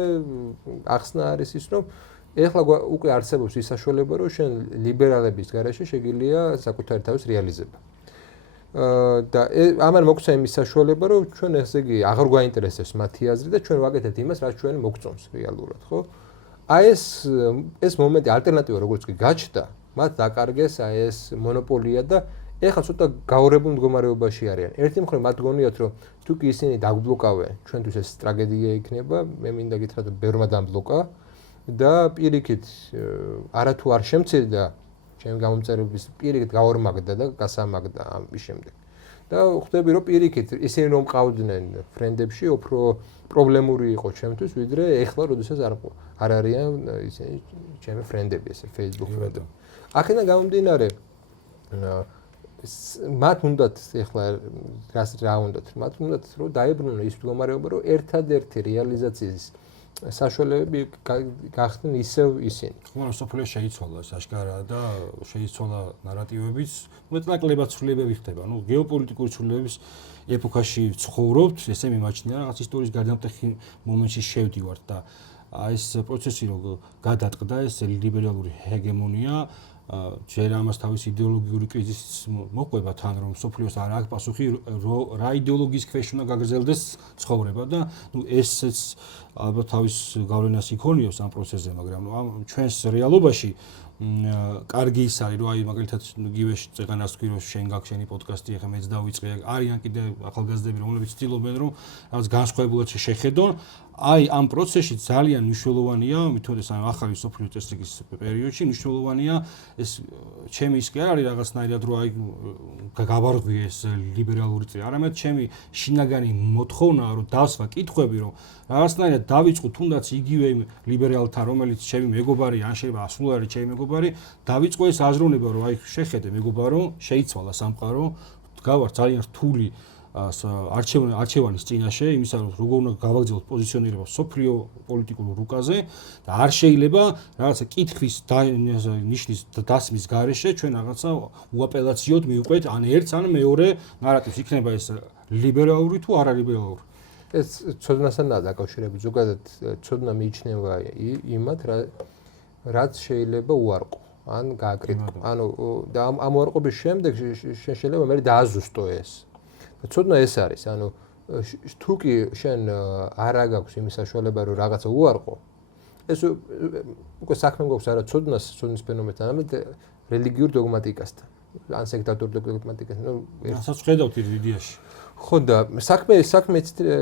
ახსნა არის ის, რომ ეხლა უკვე არსებობს ის საშუალება, რომ შენ ლიბერალების გარეშე შეგიძლია საკუთარი თავის რეალიზება. და ამან მოგცა იმის საშუალება, რომ ჩვენ ესე იგი აღარ გვაინტერესებს მათი აზრი და ჩვენ ვაკეთებთ იმას, რაც ჩვენ მოგწონს რეალურად, ხო? აი ეს მომენტი ალტერნატივა როგორც კი გაჩნდა, მათ დაკარგეს აი ეს მონოპოლია და ეხლა ცოტა გაურებულ მდგომარეობაში არიან. ერთი მხრივ მათ გონიათ, რომ თუ კი ისინი დაგბლოკავენ, ჩვენთვის ეს ტრაგედია იქნება, მე მინდა გითხრათ, რომ ბერმა დამბლოკა და პირიქით არათუ არ შემცირდა ჩემი გამომწერების პირიქით გაორმაგდა და გასამაგდა ამის შემდეგ. და ხვდები რომ პირიქით ისინი რომ ყავდნენ ფრენდებში უფრო პრობლემური იყო ჩემთვის, ვიდრე ეხლა როდესაც არ არიან ისინი ჩემი ფრენდები, ესე Facebook ფრენდები. აქედან გამომდინარე მათ უნდათ ეხლა რა უნდათ? მათ უნდათ რომ დაებრუნონ ის მდგომარეობა, რომ ერთადერთი რეალიზაციის საშუალებები გახდნენ ისევ ისინი. მაგრამ სოფლიო შეიცვალა აშკარაა და შეიცვალა ნარატივებიც, მეტნაკლებად ცვლილებები ხდება. ნუ გეოპოლიტიკური ცვლილებების ეპოქაში ცხოვრობთ, ესე მიმაჩნია, რაღაც ისტორიის გარდამტეხი მომენტში შევდივართ და ეს პროცესი რო გადატყდა, ეს ლიბერალური ჰეგემონია ჯერ ამას თავის იდეოლოგიური კრიზისის მოყვება თან რომ სოფლიოს არ აქვს პასუხი რა იდეოლოგიის ქვეშ უნდა გაგრძელდეს ცხოვრება და ნუ ესეც ალბათ თავის გავლენას იქონიოს ამ პროცესზე, მაგრამ ნუ ამ ჩვენს რეალობაში კარგი ის არის რომ აი მაგალითად გივეში წეღანას თქვი რომ შენ გაქვს შენი პოდკასტი, ახლა მეც დავიწყე, არიან კიდე ახალგაზრდები რომლებიც ცდილობენ რომ რაღაც განსხვავებულად შეხედონ. აი ამ პროცესში ძალიან მნიშვნელოვანია, მithores ამ ახალი სოფლიო წესრიგის პერიოდში მნიშვნელოვანია ეს ჩემი ის კი არ არის რაღაცნაირად რომ აი გავარღვიე ეს ლიბერალური წრე, არამედ ჩემი შინაგანი მოთხოვნაა რომ დავსვა კითხვები, რომ რაღაცნაირად დავიწყო თუნდაც იგივე ლიბერალთან, რომელიც ჩემი მეგობარი, ან შეიძლება ასულარი ჩემი მეგობარი, დავიწყო ეს აზროვნება, რომ აი შეხედე მეგობარო, შეიცვალა სამყარო, გავარ ძალიან რთული არჩევანის წინაშე, იმისა რომ როგორ უნდა გავაგრძელოთ პოზიციონირება სოფლიო პოლიტიკურ რუკაზე და არ შეიძლება რაღაცა კითხვის ნიშნის დასმის გარეშე ჩვენ რაღაცა უაპელაციოდ მივყვეთ ან ერთს ან მეორე ნარატივს, იქნება ეს ლიბერალური თუ არალიბერალური. ეს ცოდნასანაა დაკავშირებული, ზოგადად ცოდნა მიიჩნევა იმათ, რაც შეიძლება უარყო ან გააკრიტიკო. ანუ და ამ უარყოფის შემდეგ შეიძლება მე დააზუსტო ეს. ცოდნა ეს არის, ანუ თუ კი შენ არ აგაქვს იმის საშუალება რომ რაღაცა უარყო, ეს უკვე საქმე გვაქვს არა ცოდნის ფენომენთან, არამედ რელიგიურ დოგმატიკასთან, ან სექტორულ დოგმატიკასთან. რასაც ხედავთ იდეაში. ხო და საქმე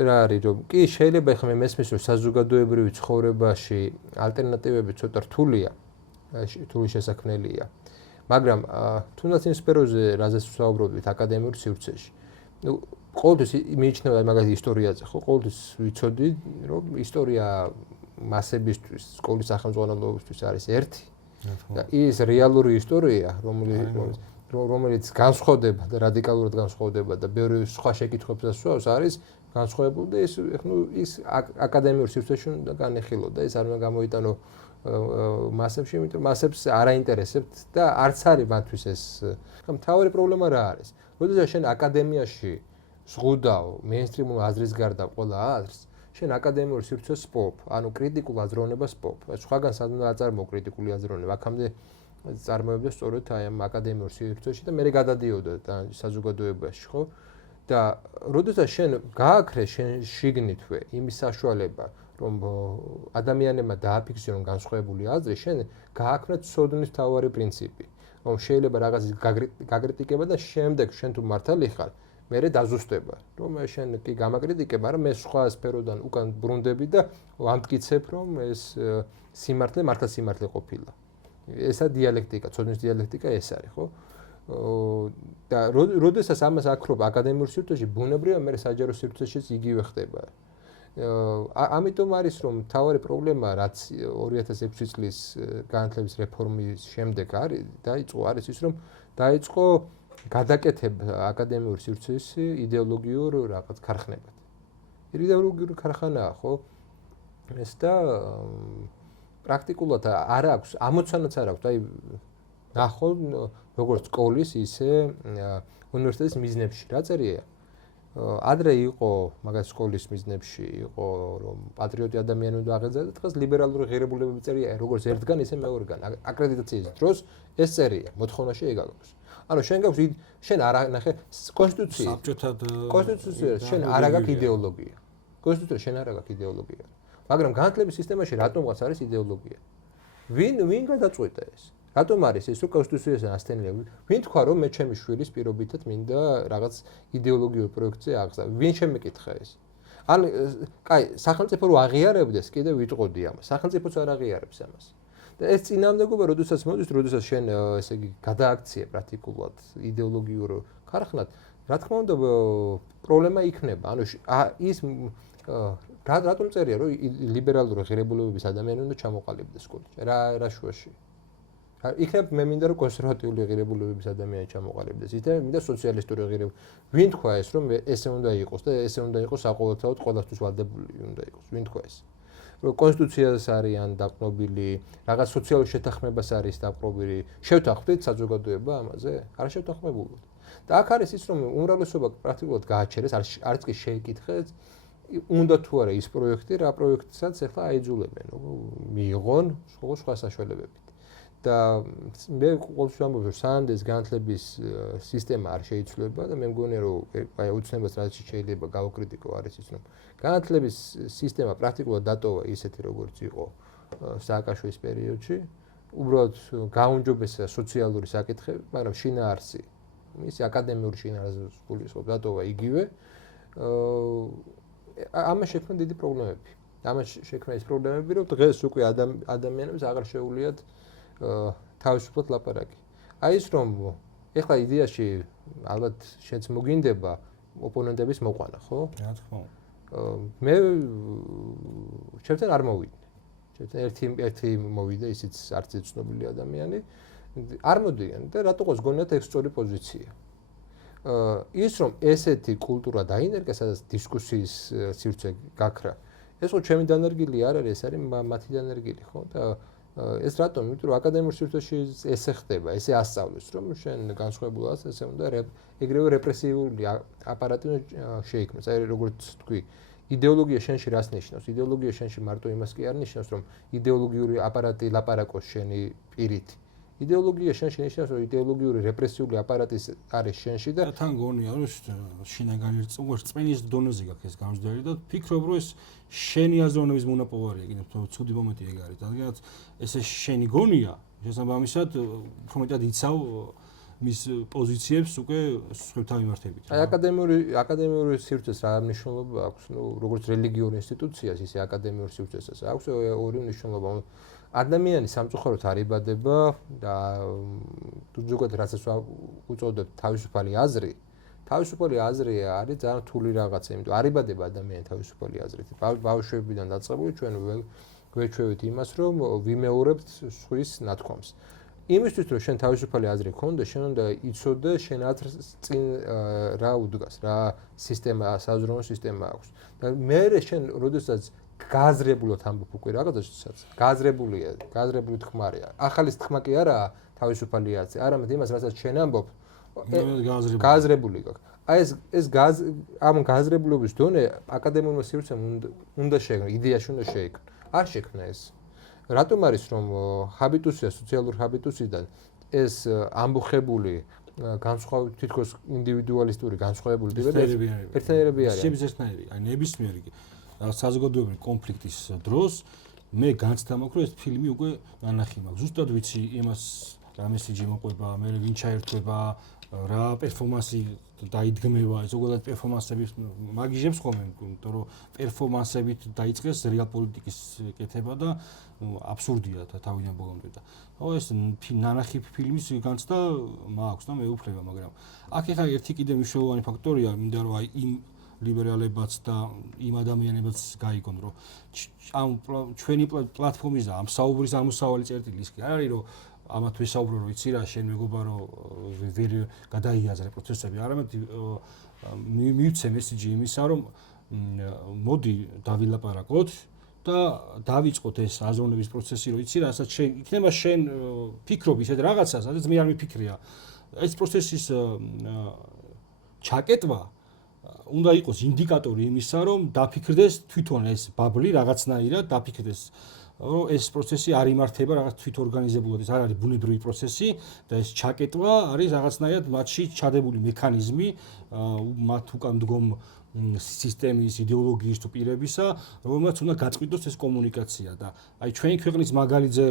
რა არის, რომ კი შეიძლება ახლა მე მესმის რომ საზოგადოებრივი ცხოვრებაში ალტერნატივები ცოტა რთული შესაქმნელია, მაგრამ თუნდაც იმ სფეროზე, რაზეც ვსაუბრობთ აკადემიურ სივრცეში. ნუ ყოველთვის მიიჩნევა მაგალითად ისტორიაზე, ხო, ყოველთვის ვიცოდი, რომ ისტორია მასებისთვის, სკოლის სახელმძღვანელოებისთვის არის ერთი და ის რეალური ისტორია, რომელიც რომელიც განსხვავდება და რადიკალურად განსხვავდება და ბევრი სხვა შეკითხვებსაც სვავს არის განსხვავებული და ის აკადემიურ სივრცეში უნდა განეხილოდა ეს არ უნდა გამოიტანო მასებში იმიტომ მასებს არ აინტერესებთ და არც არის მათთვის ეს მთავარი პრობლემა რა არის როდესაც შენ აკადემიაში ზღუდაო მეინსტრიმულ აზრის გარდა ყველა აზრს შენ აკადემიურ სივრცეს პოპ ანუ კრიტიკულ აზროვნებას პოპ სხვაგან სადღაც აწარმოო კრიტიკული აზროვნება აქამდე წარმოებდა სწორედ აი ამ აკადემიურ სივრცეში და მე გადადიოდა საზოგადოებაში ხო და როდესაც შენ გააქრე შენ შიგნითვე იმის საშუალება რომ ადამიანებმა დააფიქსირონ განსხვავებული აზრი შენ გააქრე ცოდნის მთავარი პრინციპი რომ შეიძლება რაღაცის გაკრიტიკება და შემდეგ შენ თუ მართალი ხარ მე დაზუსტება რომ შენ კი გამაკრიტიკებ მაგრამ მე სხვა სფეროდან უკან ბრუნდები და ვამტკიცებ რომ ეს სიმართლე მართლა სიმართლე ყოფილა ესა დიალექტიკა ცოდნის დიალექტიკა ეს არის ხო და როდესაც ამას აქრობ აკადემიურ სივრცეში ბუნებრივია მე საჯარო სივრცეშიც იგივე ხდება ამიტომ არის რომ მთავარი პრობლემა რაც 2006 წლის განათლების რეფორმის შემდეგ არის ის რომ დაიწყო გადაკეთება აკადემიურ სივრცეში იდეოლოგიურ რაღაც ქარხნებად. იდეოლოგიური ქარხანაა, ხო? ეს და პრაქტიკულად არ აქვს, ამოცანაც არ აქვს. აი ნახო როგორც სკოლის, ისე უნივერსიტეტის მიზნებში რა წერია. ადრე იყო მაგას სკოლის მიზნებში იყო რომ პატრიოტი ადამიანი უნდა აღეძა და დღეს ლიბერალური ღირებულებები წერია როგორც ერთგან ისე მეორგან. აკრედიტაციის დროს ეს წერია, მოთხოვნაში ეგ აქვს. ანუ შენ გაქვს შენ არ ნახე კონსტიტუცია კონსტიტუცია შენ არ აქვს იდეოლოგია კონსტიტუცია შენ არ აქვს იდეოლოგია მაგრამ განათლების სისტემაში რატომღაც არის იდეოლოგია ვინ გადაწყვეტა ეს რატომ არის ეს რომ კონსტიტუციასთან ასთენია ვინ თქვა რომ მე ჩემი შვილის პირობითად მინდა რაღაც იდეოლოგიური პროექტზე აღზა ვინ შემეკითხა ეს ან კაი სახელმწიფო რო აღიარებდეს კიდე ვიტყოდი ამას სახელმწიფოც არ აღიარებს ამას და ეს წინამდებობა როდესაც მოდის, როდესაც შენ ესე იგი გადააქციე პრაქტიკულად იდეოლოგიურ ქარხნად, რა თქმა უნდა პრობლემა იქნება. ანუ ის რატომ წერია რომ ლიბერალური ღირებულებების ადამიანი უნდა ჩამოყალიბდეს სკოლაში? რა შუაში? იქნებ მე მინდა რომ კონსერვატიული ღირებულებების ადამიანი ჩამოყალიბდეს. ითე მინდა სოციალისტური ღირებულება. ვინ თქვა ეს რომ ესე უნდა იყოს და ესე უნდა იყოს საყოველთაოდ ყველასთვის ვალდებული უნდა იყოს. ვინ თქვა ეს? კონსტიტუციას არიან დაყრდნობილი, რაღაც სოციალურ შეთანხმებას არის დაყრდნობილი. შევთანხმდით საზოგადოება ამაზე? არ შევთანხმებულოთ. და აქ არის ის რომ უმრავლესობა პრაქტიკულად გააჩერეს, არც კი შეიკითხეს, უნდა თუ არა ის პროექტი, რა პროექტსაც ახლა აიძულებენ, მიიღონ სხვა საშუალებებით. და მე ყოველთვის ვამბობ, რომ სანდეს განათლების სისტემა არ შეიცვლება და მე მგონია, რომ აი უცნებას რაც შეიძლება გავაკრიტიკო არის ის, რომ განათლების სისტემა პრაქტიკულად დატოვა ისეთი როგორც იყო სააკაშვილის პერიოდში, უბრალოდ გაუნჯობესა სოციალური საკითხები, მაგრამ შინაარსი, ის აკადემიური შინაარსი გულისხმობს დატოვა იგივე. ამას შექმნა დიდი პრობლემები. ამას შექმნა ის პრობლემები, რომ დღეს უკვე ადამიანებს აღარ შეუძლიათ თავისუფლად ლაპარაკი. აი ის რომ ეხლა იდეაში ალბათ შენც მოგინდება ოპონენტების მოყვანა, ხო? რა თქმა უნდა. მე ჩემთან არ მოვიდნენ. ჩემთან ერთი მოვიდა, ისიც არც ცნობილი ადამიანი. არ მოდიან და რატო ყოს გონიათ ეს სწორი პოზიცია. ის რომ ესეთი კულტურა დაინერგა, სადაც დისკუსიის სივრცე გაქრა. ეს ხო ჩემი დანერგილი არ არის, ეს არის მათი დანერგილი, ხო? და ეს რატომ? იმიტომ რომ აკადემიურ სივრცეში ესე ხდება, ესე ასწავლეს, რომ შენ განსხვავებულად ესე უნდა ეგრევე რეპრესიული აპარატი შეიქმნას. აი როგორც თქვი, იდეოლოგია შენში რას ნიშნავს? იდეოლოგია შენში მარტო იმას კი არ ნიშნავს, რომ იდეოლოგიური აპარატი ლაპარაკოს შენი პირით. იდეოლოგია შენში ნიშნავს, რომ იდეოლოგიური რეპრესიული აპარატი არის შენში და თან გონია, რომ შინაგანი რწმენის დონეზე გაქვს ეს გამჯდარი და ფიქრობ, რომ ეს შენი აზროვნების მონოპოლია, კიდევ ცუდი მომენტი ეგ არის. რადგანაც ესე შენი გონია, შესაბამისად, უფრო მეტად იცავ მის პოზიციებს უკვე სხვებთან მიმართებით. აი აკადემიური სივრცეს რა მნიშვნელობა აქვს? ნუ როგორც რელიგიური ინსტიტუციას, ისე აკადემიურ სივრცესაც აქვს ორი მნიშვნელობა. ადამიანი სამწუხაროდ არ იბადება და ზოგადად რასაც უწოდებ თავისუფალი აზრი. თავისუფალი აზრი არის ძალიან რთული რაღაცა, იმიტომ არ იბადება ადამიანი თავისუფალი აზრით. ბავშვებიდან დაწყებული ჩვენ გვეჩვევით იმას, რომ ვიმეორებთ სხვის ნათქვამს. იმისთვის რომ შენ თავისუფალი აზრი გქონდეს, შენ უნდა იცოდე შენ აზრს წინ რა უდგას, რა სისტემა, საზრუნო სისტემა აქვს. და მე შენ როდესაც გაზრებულად ამბობ უკვე რაღაცასაც, გაზრებული თქმარია. ახალი თქმა კი არაა თავისუფალი აზრი, არამედ იმას, რასაც შენ ამბობ, გაზრებული გაქვს. აი ეს ამ გაზრებულობის დონე აკადემიურმა სივრცემ უნდა შეექმნა, იდეაში უნდა შეექმნა. არ შექმნა ეს. რატომ არის რომ ჰაბიტუსია, სოციალური ჰაბიტუსიდან ეს ამბოხებული განსხვავებული თითქოს ინდივიდუალისტური განსხვავებული ტიპები ერთნაირები არიან. შეების ერთნაირი, აი ნებისმიერი საზოგადოებრივი კონფლიქტის დროს მე განცდა მაქვს რომ ეს ფილმი უკვე ნანახი მაქვს. ზუსტად ვიცი იმას რა მესიჯი მოყვება, მე ვინ ჩაერთვება, რა პერფორმანსი დაიდგმება, ზოგადად პერფორმანსები მაგიჟებს ხოლმე, იმიტომ რომ პერფორმანსებით დაიწყეს რეალ პოლიტიკის კეთება და აბსურდია თავიდან ბოლომდე და ეს ნანახი ფილმის განცდა მაქვს და მეუფლება, მაგრამ აქ ეხლა ერთი კიდე მნიშვნელოვანი ფაქტორია, მინდა რომ აი იმ ლიბერალებაც და იმ ადამიანებიც გაიგონ, რომ ამ ჩვენი პლატფორმის და ამ საუბრის ამოსავალი წერტილი ის კი არ არის, რომ ამათ ვისაუბრო რომ იცი რა შენ მეგობრებო ვერ გადაიაზრე პროცესები, არამედ მივცე მესიჯი იმისა, რომ მოდი დავილაპარაკოთ და დავიწყოთ ეს აზროვნების პროცესი, რომ იცი რა, რასაც შენ იქნება შენ ფიქრობ ისეთ რაღაცას, სადაც მე არ მიფიქრია. ეს პროცესის ჩაკეტვა უნდა იყოს ინდიკატორი იმისა, რომ დაფიქრდეს თვითონ ეს ბაბლი რაღაცნაირად დაფიქრდეს. რომ ეს პროცესი არ იმართება რაღაც თვითორგანიზებულად, ეს არ არის ბუნებრივი პროცესი და ეს ჩაკეტვა არის რაღაცნაირად მათში ჩადებული მექანიზმი, მათ უკან დგომ სისტემის, იდეოლოგიის თუ პირებისა, რომელმაც უნდა გაწყვიტოს ეს კომუნიკაცია და აი ჩვენი ქვეყნის მაგალითზე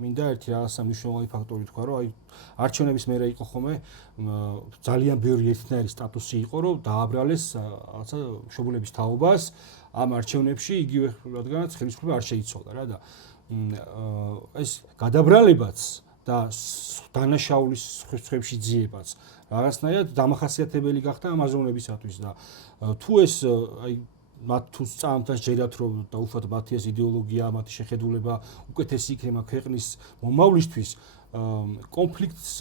მინდა ერთი რაღაცა მნიშვნელოვანი ფაქტორი თქვა, რომ აი არჩევნების მერე იყო ხოლმე ძალიან ბევრი ერთნაირი სტატუსი იყო, რომ დააბრალეს რაღაცა მშობლების თაობას ამ არჩევნებში იგივე რადგანაც ხელისუფლება არ შეიცვალა რა და ეს გადაბრალებაც და დანაშაულის სხვებში ძიებაც რაღაცნაირად დამახასიათებელი გახდა ამ აზროვნებისათვის და თუ ეს აი მათ თუ წამთან ჯერათ რომ დაუშვათ მათი ეს იდეოლოგია, მათი შეხედულება უკეთესი იქნება ქვეყნის მომავლისთვის კონფლიქტს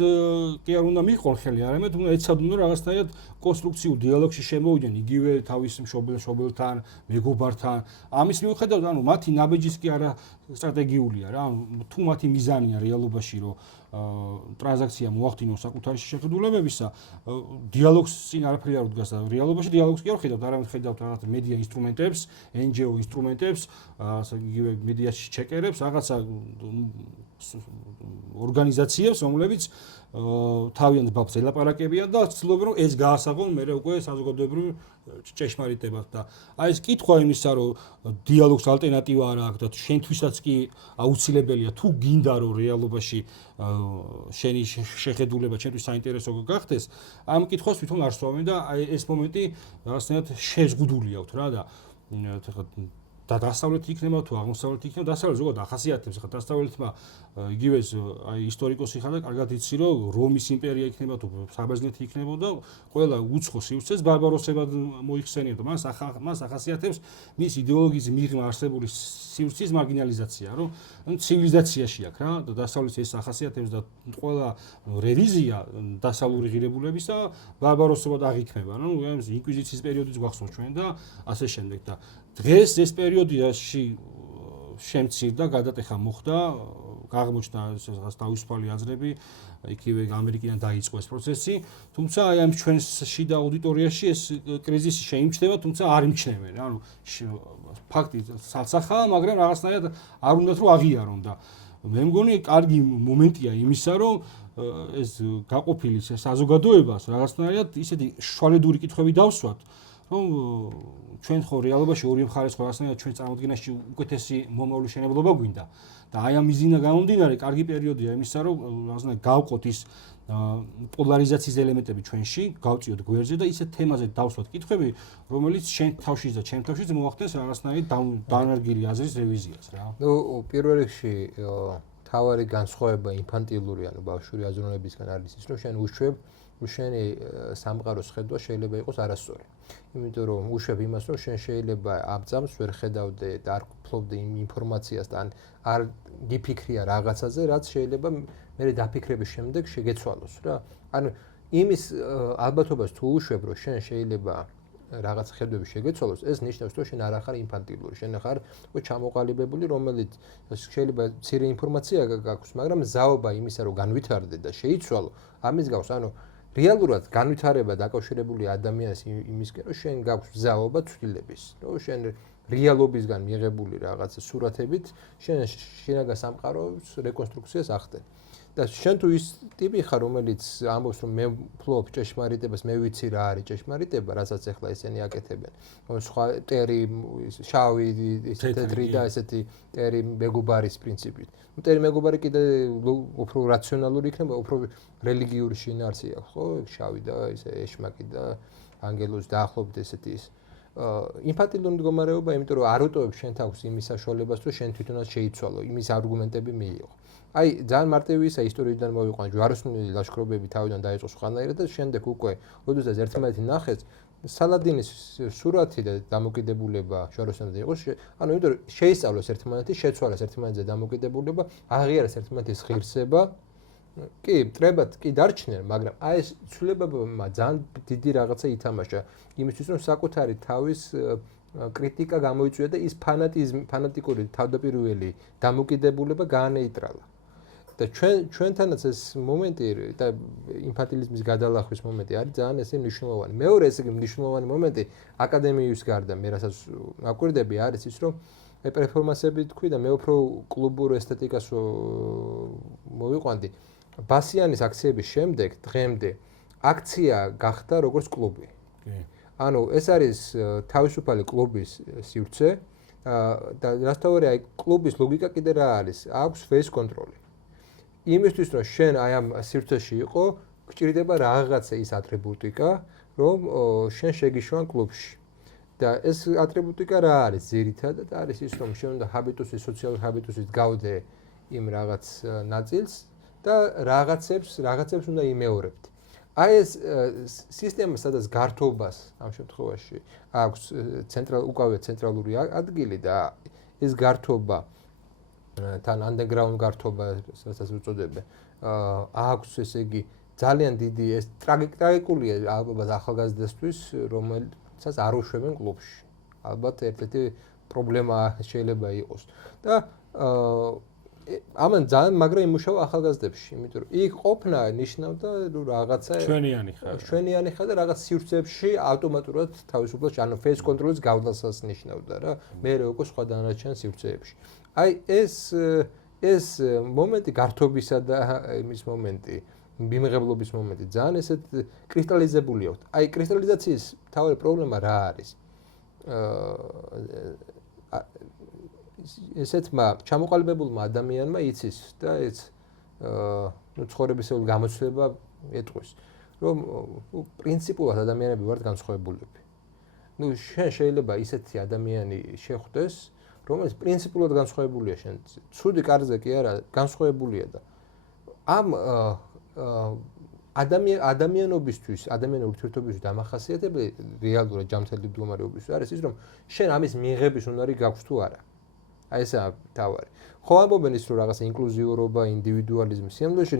კი არ უნდა მიიღონ ხელი, არამედ უნდა ეცადონ რაღაცნაირად კონსტრუქციულ დიალოგში შემოვიდნენ იგივე თავის მშობელთან, მეგობართან. ამის მიუხედავად, ანუ მათი ნაბიჯის კი არა სტრატეგიულია რა, თუ მათი მიზანია რეალობაში რომ ტრანზაქცია მოახდინოს საკუთარი შეხედულებებისა, დიალოგს წინ არაფერი არ უდგას და რეალობაში დიალოგს კი არ ხედავთ, არამედ ხედავთ რაღაც მედია ინსტრუმენტებს, NGO ინსტრუმენტებს, იგივე მედიაში ჩეკერებს, რაღაცა ორგანიზაციებს, რომლებიც თავიანთ ბაბს ელაპარაკებიან და ცდილობენ რომ ეს გაასაღონ მე უკვე საზოგადოებრივ ჭეშმარიტებად და აი ეს კითხვა იმისა რომ დიალოგს ალტერნატივა არ აქვს და შენთვისაც კი აუცილებელია თუ გინდა რომ რეალობაში შენი შეხედულება შენთვის საინტერესო გახდეს ამ კითხვას თვითონ არ სვამენ და აი ეს მომენტი რაღაცნაირად შეზღუდული აქვს რა და დასავლეთი იქნება თუ აღმოსავლეთი იქნება დასავლეთი ზოგადად ახასიათებს ხა დასავლეთმა იგივე აი ისტორიკოსი ხარ და კარგად იცი რომ რომის იმპერია იქნება თუ საბერძნეთი იქნება და ყველა უცხო სივრცეს ბარბაროსებად მოიხსენიებდა მას ახასიათებს მის იდეოლოგიის მიღმა არსებული სივრცის მარგინალიზაცია რომ ცივილიზაციაში აქვს რა და დასავლეთს ეს ახასიათებს და ყველა რევიზია დასავლური ღირებულებისა ბარბაროსებად აღიქმება რომ ინკვიზიციის პერიოდიც გვახსოვს ჩვენ და ასე შემდეგ და დღეს ეს პერიოდში შემცირდა, გადატეხა მოხდა, აღმოჩნდა რაღაც თავისუფალი აზრები, იქივე ამერიკიდან დაიწყო ეს პროცესი, თუმცა აი ამ ჩვენს შიდა აუდიტორიაში ეს კრიზისი შეიმჩნევა, თუმცა არ იმჩნევენ, ანუ ფაქტი სალსახაა, მაგრამ რაღაცნაირად არ უნდათ რომ აღიარონ და მე მგონი კარგი მომენტია იმისა, რომ ეს გაყოფილი საზოგადოებას რაღაცნაირად ისეთი შვალედური კითხვები დავსვათ, რომ ჩვენ ხო რეალობაში ორი მხარეს ხო რაღაცნაირად ჩვენ წარმოდგენაში უკეთესი მომავლის შენებლობა გვინდა და აი ამ მიზინა გამომდინარე კარგი პერიოდია იმისა რომ რაღაცნაირად გავყოთ ის პოლარიზაციის ელემენტები ჩვენში გავწიოთ გვერდზე და ისეთ თემაზე დავსვათ კითხვები რომელიც შენ თავშიც და ჩემ თავშიც მოახდენს რაღაცნაირად დანერგილი აზრის რევიზიას რა. ნუ პირველ რიგში თავარი განსხვავება ინფანტილური ანუ ბავშვური აზროვნებისგან არის ის რომ შენ უშვებ შენი სამყაროს ხედვა შეიძლება იყოს არასწორი. იმიტომ რომ უშვებ იმას, რომ შენ შეიძლება ამ წამს ვერ ხედავდე და არ ფლობდე იმ ინფორმაციას და არ გიფიქრია რაღაცაზე, რაც შეიძლება მე დაფიქრების შემდეგ შეგეცვალოს რა. ანუ იმის ალბათობას თუ უშვებ, რომ შენ შეიძლება რაღაც ხედვები შეგეცვალოს, ეს ნიშნავს, რომ შენ არ ახარ ინფანტილური, შენ ახარ ჩამოყალიბებული, რომელიც შეიძლება მცირე ინფორმაცია გაქვს, მაგრამ ზაობა იმისა, რომ განვითარდე და შეიცვალო, ამის გავს, ანუ რეალურად განვითარება დაკავშირებული ადამიანის იმისკენ, რომ შენ გაქვს ზაობა ცვლილების, რომ შენ რეალობისგან მიღებული რაღაც სურათებით შენ შინაგან სამყაროს რეკონსტრუქციას ახდენ. და შენ თუ ის ტიპი ხარ, რომელიც ამბობს, რომ მე ფლობ ჭეშმარიტებას, მე ვიცი რა არის ჭეშმარიტება, რასაც ახლა ესენი აკეთებენ. სხვა ტერი, შავი, თეთრი და ესეთი ტერი მეგობარის პრინციპით. ტერი მეგობარი კიდე უფრო რაციონალური იქნება, უფრო რელიგიური შინაარსი აქვს, ხო? შავი და ესე ეშმაკი და ანგელოზი დაახლოებით ესეთი ის. ინფანტილური მდგომარეობა, იმიტომ რომ არ უტოვებს შენ თავს იმის საშუალებას, რომ შენ თვითონაც შეიცვალო, იმის არგუმენტები მიიღო. აი, ძალიან მარტივი ისა ისტორიიდან მოვიყვანე, ჯვაროსნული ლაშქრობები თავიდან დაიწყო სხვანაირად და შემდეგ უკვე, როდესაც ერთმანეთი ნახეს, სალადინის სურათი და დამოკიდებულება ჯვაროსნებზე იყო, ანუ იმიტომ რომ შეისწავლეს ერთმანეთი, შეცვალეს ერთმანეთზე დამოკიდებულება, აღიარეს ერთმანეთის ღირსება. კი, მტრებად კი დარჩნენ, მაგრამ აი ეს ცვლილებებმა ძალიან დიდი რაღაცა ითამაშა იმისთვის, რომ საკუთარი თავის კრიტიკა გამოიწვია და ის ფანატიკური თავდაპირველი დამოკიდებულება გაანეიტრალა. და ჩვენთანაც ეს მომენტი და ინფანტილიზმის გადალახვის მომენტი არის ძალიან ესე მნიშვნელოვანი. მეორე ესე იგი მნიშვნელოვანი მომენტი აკადემიის გარდა მე რასაც აკვირდები არის ის, რომ პერფორმანსები თქვი და მე უფრო კლუბურ ესთეტიკას მოვიყვანდი. ბასიანის აქციების შემდეგ დღემდე აქცია გახდა როგორც კლუბი. ანუ ეს არის თავისუფალი კლუბის სივრცე და რასთავარი აი კლუბის ლოგიკა კიდე რა არის? აქვს face control. იმისთვის რომ შენ აი ამ სივრცეში იყო, გჭირდება რაღაცა ის ატრიბუტიკა, რომ შენ შეგიშვან კლუბში. და ეს ატრიბუტიკა რა არის? ძირითადად არის ის, რომ შენ უნდა ჰაბიტუსის, სოციალური ჰაბიტუსით გავდე იმ რაღაც ნაწილს და რაღაცებს უნდა იმეორებდე. აი ეს სისტემა, სადაც გართობას ამ შემთხვევაში აქვს უკავია ცენტრალური ადგილი და ეს გართობა თან underground გართობა, რასაც უწოდებენ, აქვს ესე იგი ძალიან დიდი ეს ტრაგიკულია ალბათ ახალგაზრდასთვის, რომელსაც არ უშვებენ კლუბში. ალბათ ერთ-ერთი პრობლემა შეიძლება იყოს. და ამან ძალიან მაგრა იმუშავა ახალგაზრდებში, იმიტომ რომ იქ ყოფნა ნიშნავდა რაღაცა შვენიანი ხარ და რაღაც სივრცეებში ავტომატურად თავისუფლად ანუ face control-ის გავლასას ნიშნავდა რა. მე უკვე სხვა დანარჩენ სივრცეებში. აი ეს მომენტი გართობისა და იმის მომენტი, მიმღებლობის მომენტი ძალიან ესეთ კრისტალიზებული აქვს. აი კრისტალიზაციის თავი პრობლემა რა არის? ესეთმა ჩამოყალიბებულმა ადამიანმა იცის და ეს ცხოვრებისეული გამოცდილება ეტყვის, რომ პრინციპულად ადამიანები ვართ განსხვავებულები. შენ შეიძლება ისეთი ადამიანი შეხვდეს, რომელიც პრინციპულად განსხვავებულია შენ. ცუდი კარზე კი არა, განსხვავებულია და ამ ადამიანობისთვის, ადამიანური ურთიერთობისთვის დამახასიათებელი რეალურად ჯანმრთელი მდგომარეობისთვის არის ის, რომ შენ ამის მიღების უნარი გაქვს თუ არა. აი ესაა თავარი. ხო ამბობენ ის, რომ რაღაცა ინკლუზიურობა, ინდივიდუალიზმი, სიამოვნებაში,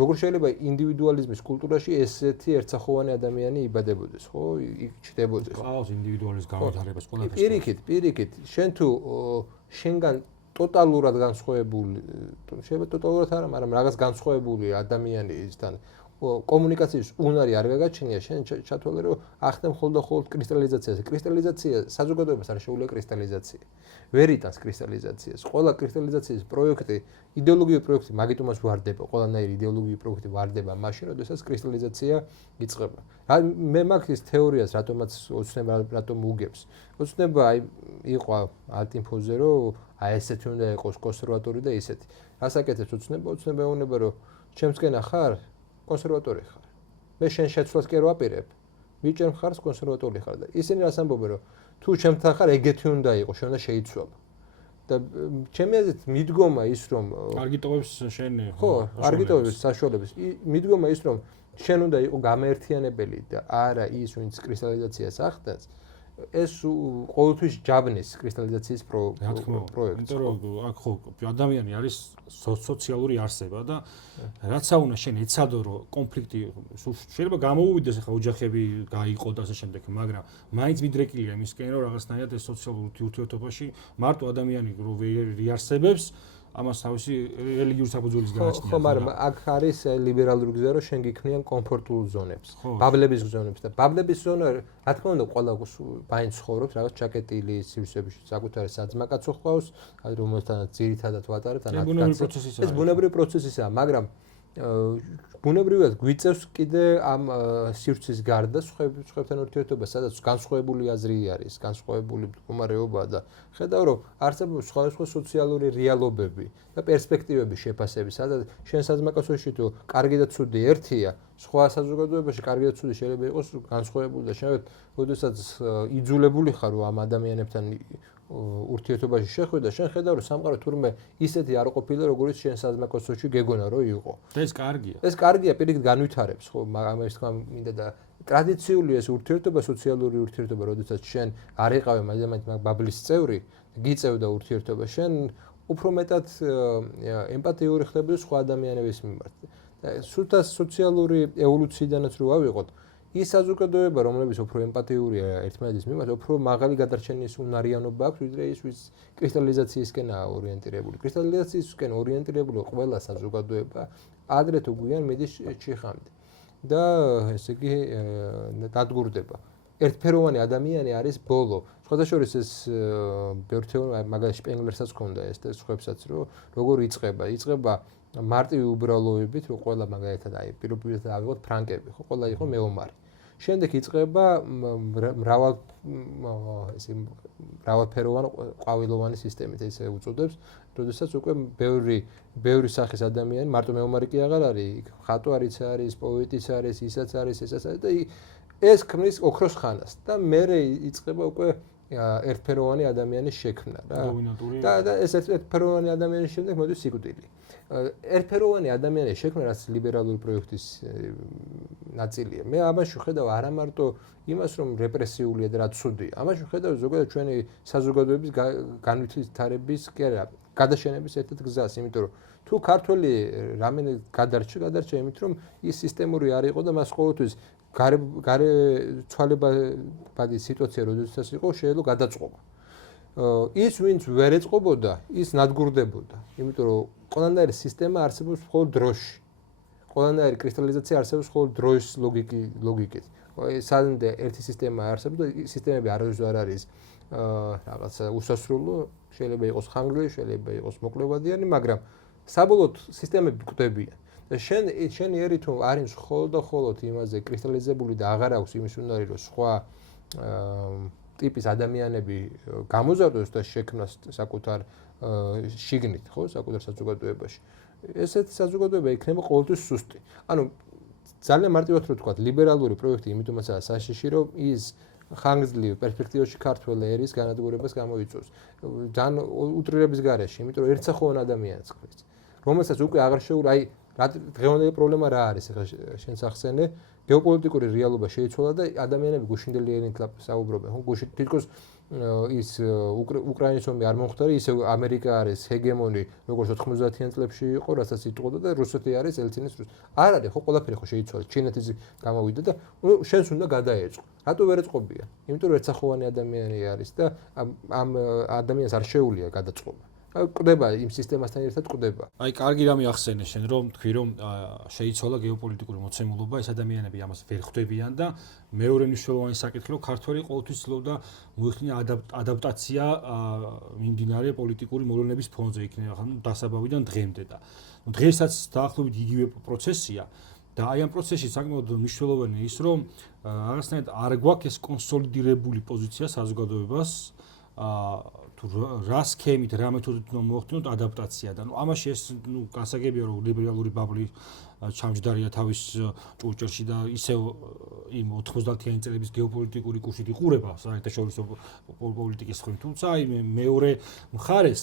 როგორ შეიძლება ინდივიდუალიზმის კულტურაში ესეთი ერთსახოვანი ადამიანი იბადებოდეს, ხო? იქ ჩდებოდეს. ყავს ინდივიდუალიზმის განვითარებას ყველაფერს. პირიქით, შენ თუ შენგან ტოტალურად განსხვავებული, შეიძლება ტოტალურად არა, მაგრამ რაღაც განსხვავებული ადამიანისთან კომუნიკაციის უნარი არ გაგაჩნია, შენ ჩათვალე რომ ახდე მხოლოდ კრისტალიზაციას. კრისტალიზაცია საზოგადოებას არ შეუძლია კრისტალიზაცია. ვერ იტანს კრისტალიზაციას. ყველა კრისტალიზაციის პროექტი, იდეოლოგიური პროექტი მაგიტომაც ვარდება, ყველანაირი იდეოლოგიური პროექტი ვარდება მაშინ, როდესაც კრისტალიზაცია იწყება. მე მაქვს ის თეორიას, რატომაც ოცნება რატომ უგებს. ოცნება აი იყო ალტინფოზე, რომ აი ესეთი უნდა იყოს კონსერვატორი და ისეთი. რას აკეთებს ოცნება? ოცნება ეუბნება, რომ ჩემსკენ ახარ კონსერვატორი ხარ. მე შენ შეცვლას კი არ ვაპირებ. ვიჭერ მხარს კონსერვატორი ხარ და ისინი რას ამბობენ, რომ თუ ჩემთან ხარ ეგეთი უნდა იყოს, შენ უნდა შეიცვალო. და ჩემი აზრით მიდგომა ის, რომ არ გიტოვებს შენ ხო, არ გიტოვებს საშუალებას. მიდგომა ის, რომ შენ უნდა იყო გამაერთიანებელი და არა ის, ვინც კრისტალიზაციას ახდენს. ეს ყოველთვის ჯაბნის კრისტალიზაციის პროექტი. იმიტომ რომ აქ ხო ადამიანი არის სოციალური არსება და რაცა უნდა შენ ეცადო რომ კონფლიქტი შეიძლება გამოუვიდეს ახლა ოჯახები გაიყო და ასე შემდეგ, მაგრამ მაინც მიდრეკილია იმისკენ რომ რაღაცნაირად ეს სოციალური ურთიერთობაში მარტო ადამიანი რო ვერ იარსებებს ამას თავისი რელიგიური საფუძველის გააჩნია. ხო, მაგრამ აქ არის ლიბერალური გზა, რომ შენ გიქმნიან კომფორტულ ზონებს, ბაბლების ზონებს და ბაბლების ზონა, რა თქმა უნდა, ყველა მაინც ცხოვრობს, რაღაც ჩაკეტილი სივრცეებში, საკუთარი საძმაკაცო ხავს, რომელთანაც ძირითადად ვატარებთ, ეს ბუნებრივი პროცესისაა, მაგრამ ბუნებრივად გვიწევს კიდე ამ სივრცის გარდა სხვებთან ურთიერთობა, სადაც განსხვავებული აზრი არის, განსხვავებული მდგომარეობა და ხედავ რომ არსებობს სხვადასხვა სოციალური რეალობები და პერსპექტივები შეფასების, სადაც შენ საძმაკაცოში თუ კარგი და ცუდი ერთია, სხვა საზოგადოებაში კარგი და ცუდი შეიძლება იყოს განსხვავებული და შენ როდესაც იძულებული ხარ რომ ამ ადამიანებთან ურთიერთობაში შეხვიდე, შენ ხედავ რომ სამყარო თურმე ისეთი არ ყოფილა, როგორც შენ საძმაკაცოში გეგონა რომ იყო. ეს კარგია. ეს კარგია, პირიქით განვითარებს, ხო, მაგას თქვა მინდა და ტრადიციული ეს ურთიერთობა, სოციალური ურთიერთობა, როდესაც შენ არ იყავე მაგ ბაბლის წევრი, გიწევდა ურთიერთობა, შენ უფრო მეტად ემპათიური ხდებოდი სხვა ადამიანების მიმართ. და სულთა სოციალური ევოლუციიდანაც რო ავიღოთ, ის საზოგადოება, რომლებიც უფრო ემპათიურია ერთმანეთის მიმართ, უფრო მაღალი გადარჩენის უნარიანობა აქვს, ვიდრე ის, ვის კრისტალიზაციისკენაა ორიენტირებული. კრისტალიზაციისკენ ორიენტირებული ყველა საზოგადოება ადრე თუ გვიან მიდის ჩიხამდე. და ესე იგი დადგურდება. ერთფეროვანი ადამიანი არის ბოლო. სხვადასხვა ეს ბევრთეულ მაგალითად შპენგლერსაც ჰქონდა ეს და სხვებსაც რომ როგორ იწყება მარტივი უბრალოებით, რომ ყველა მაგალითად აი პირობითად ავიღოთ ფრანკები, ხო, ყველა იყო მეომარი. შემდეგ იწყება მრავალფეროვანი ყვავილოვანი სისტემით, ესე უწოდებს, როდესაც უკვე ბევრი სახის ადამიანი, მარტო მეომარი კი აღარ არის, ხატვარიც არის, პოეტიც არის, ისაც არის, ესაც არის და ეს ქმნის ოქროს ხანას და მერე იწყება უკვე ერთფეროვანი ადამიანის შექმნა რა. და ეს ერთფეროვანი ადამიანის შემდეგ მოდის სიკვდილი. ერთფეროვანი ადამიანის შექმნა, რაც ლიბერალური პროექტის ნაწილია. მე ამაში ხედავ არა მარტო იმას, რომ რეპრესიულია და რა ცუდია. ამაში ხედავ ზოგადად ჩვენი საზოგადოების განვითარების კი არა, გადაშენების ერთ-ერთ გზას, იმიტომ რომ თუ ქართველი რამე გადარჩა იმით, რომ ის სისტემური არ იყო და მას ყოველთვის გარე ცვალებადი სიტუაცია როდესაც იყო, შეიძლება გადაწყობა. ის ვინც ვერ ეწყობოდა, ის ნადგურდებოდა, იმიტომ რომ ყველანაირი სისტემა არსებობს მხოლოდ დროში. ყველანაირი კრისტალიზაცია არსებობს მხოლოდ დროის ლოგიკით. სანამდე ერთი სისტემა არსებობს და სისტემები არ არის რაღაცა უსასრულო, შეიძლება იყოს ხანგრძლივი, შეიძლება იყოს მოკლევადიანი, მაგრამ საბოლოოდ სისტემები კვდებიან. და შენ ერი თუ არის მხოლოდ და მხოლოდ იმაზე კრისტალიზებული და აღარ აქვს იმის უნარი, რომ სხვა ტიპის ადამიანები გამოზარდოს და შექმნას საკუთარ შიგნით, ხო, საკუთარ საზოგადოებაში. ესეთი საზოგადოება იქნება ყოველთვის სუსტი. ანუ ძალიან მარტივად რო ვთქვა, ლიბერალური პროექტი იმიტომაცაა საშიში, რომ ის ხანგრძლივ პერსპექტივაში ქართველ ერის განადგურებას გამოიწვევს. ძალიან უტრირების გარეშე, იმიტომ რომ ერთსახოვან ადამიანს ქმნის, რომელსაც უკვე აღარ აი დღევანდელი პრობლემა რა არის ახლა შენ სახსენე გეოპოლიტიკური რეალობა შეიცვალა და ადამიანები გუშინდელი ენით საუბრობენ ხო გუშინ თითქოს ის უკრაინის ომი არ მომხდარა ისე ამერიკა არის ჰეგემონი როგორც 90-იან წლებში იყო რასაც იტყოდა და რუსეთი არის ელცინის რუსი არ არის ხო ყველაფერი ხო შეიცვალა ჩინეთის გამოვიდა და შენს უნდა გადაეწყო რატო ვერ ეწყობია იმიტომ რომ ერთსახოვანი ადამიანი არის და ამ ადამიანს არ შეუძლია გადაწყობა კვდება იმ სისტემასთან ერთად კვდება. აი, კარგი რამე ახსენე შენ, რომ თქვი, რომ შეიცვალა გეოპოლიტიკური მოცემულობა, ეს ადამიანები ამას ვერ ხვდებიან და მეორე მნიშვნელოვანი საკითხი, რომ ქართველი ყოველთვის ცდილობდა მოიხდინა ადაპტაცია მიმდინარე პოლიტიკური მოვლენების ფონზე იქნება, ხან დასაბავიდან დღემდე და დღესაც დაახლოებით იგივე პროცესია და აი ამ პროცესში საკმაოდ მნიშვნელოვანია ის, რომ რაღაცნაირად არ გვაქვს ეს კონსოლიდირებული პოზიცია საზოგადოებას თუ რა სქემით, რა მეთოდით უნდა მოახდინოთ ადაპტაცია და ამაში ეს გასაგებია რომ ლიბერალური ბაბლი ჩამჯდარია თავის ჭურჭელში და ისევ იმ 90-იანი წლების გეოპოლიტიკური კურსით იყურება საერთაშორისო პოლიტიკის მხრივ. თუმცა მეორე მხარეს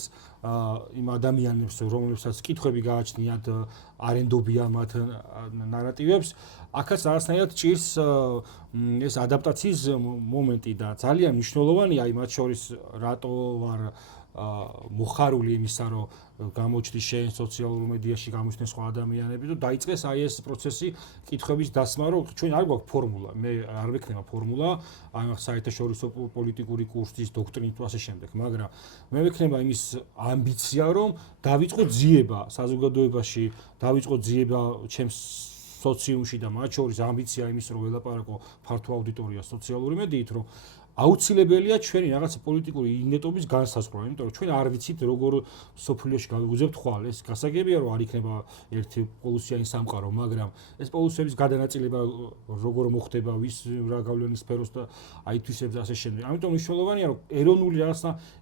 იმ ადამიანებს, რომლებსაც კითხვები გააჩნიათ, არენდობიან მათ ნარატივებს, აქაც რაღაცნაირად ჭირს ეს ადაპტაციის მომენტი და ძალიან მნიშვნელოვანია აი მათ შორის რატო ვარ მოხარული იმისა, რომ გამოჩნდეს შენ სოციალურ მედიაში გამოჩნდნენ სხვა ადამიანები და დაიწყეს აი ეს პროცესი კითხვების დასმა, რომ ჩვენ არ გვაქვს ფორმულა, მე არ ვექნება ფორმულა, აი საერთაშორისო პოლიტიკური კურსის დოქტრინით თუ ასე შემდეგ, მაგრამ მე ვექნება იმის ამბიცია, რომ დავიწყო ძიება საზოგადოებაში, დავიწყო ძიება ჩემს სოციუმში და მათ შორის ამბიცია იმის, რომ ველაპარაკო ფართო აუდიტორიას სოციალური მედიით, რომ აუცილებელია ჩვენი რაღაც პოლიტიკური ინდენტობის განსაზღვრა, იმიტომ რომ ჩვენ არ ვიცით როგორ სოფლიოში გავიგუძებთ ხვალ, ეს გასაგებია რომ არ იქნება ერთი პოლუსიანი სამყარო, მაგრამ ეს პოლუსების გადანაწილება როგორ მოხდება, ვის რა გავლენის სფეროს და აი თვისებს და ასე შემდეგ. ამიტომ მნიშვნელოვანია რომ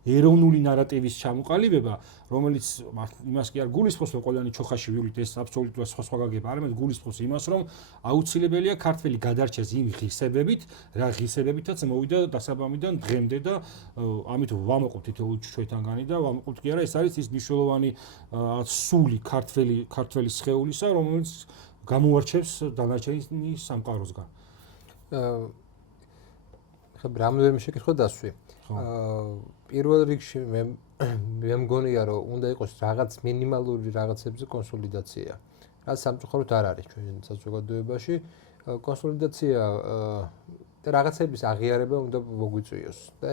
ეროვნული ნარატივის ჩამოყალიბება, რომელიც იმას კი არ გულისხმობს, რომ ყველანი ჩოხაში ვივლით, ეს აბსოლუტურად სხვა გაგება, არამედ გულისხმობს იმას, რომ აუცილებელია ქართველი გადარჩეს იმ ღირსებებით, რა ღირსებებითაც მოვიდა დასაბამიდან დღემდე და ამით ვამოყობთ თითოეულ ჩვენთანგანი და ვამოყობთ კი არა, ეს არის ის მნიშვნელოვანი სული ქართველი სხეულისა, რომელიც გამოარჩევს დანარჩენი სამყაროსგან. ხა რამდენიმე შეკითხვა დასვი. პირველ რიგში მე მგონია რომ უნდა იყოს რაღაც მინიმალური რაღაცებზე კონსოლიდაცია. რაც სამწუხაროდ არ არის ჩვენ საზოგადოებაში. კონსოლიდაცია და რაღაცების აღიარება უნდა მოგვიწვიოს და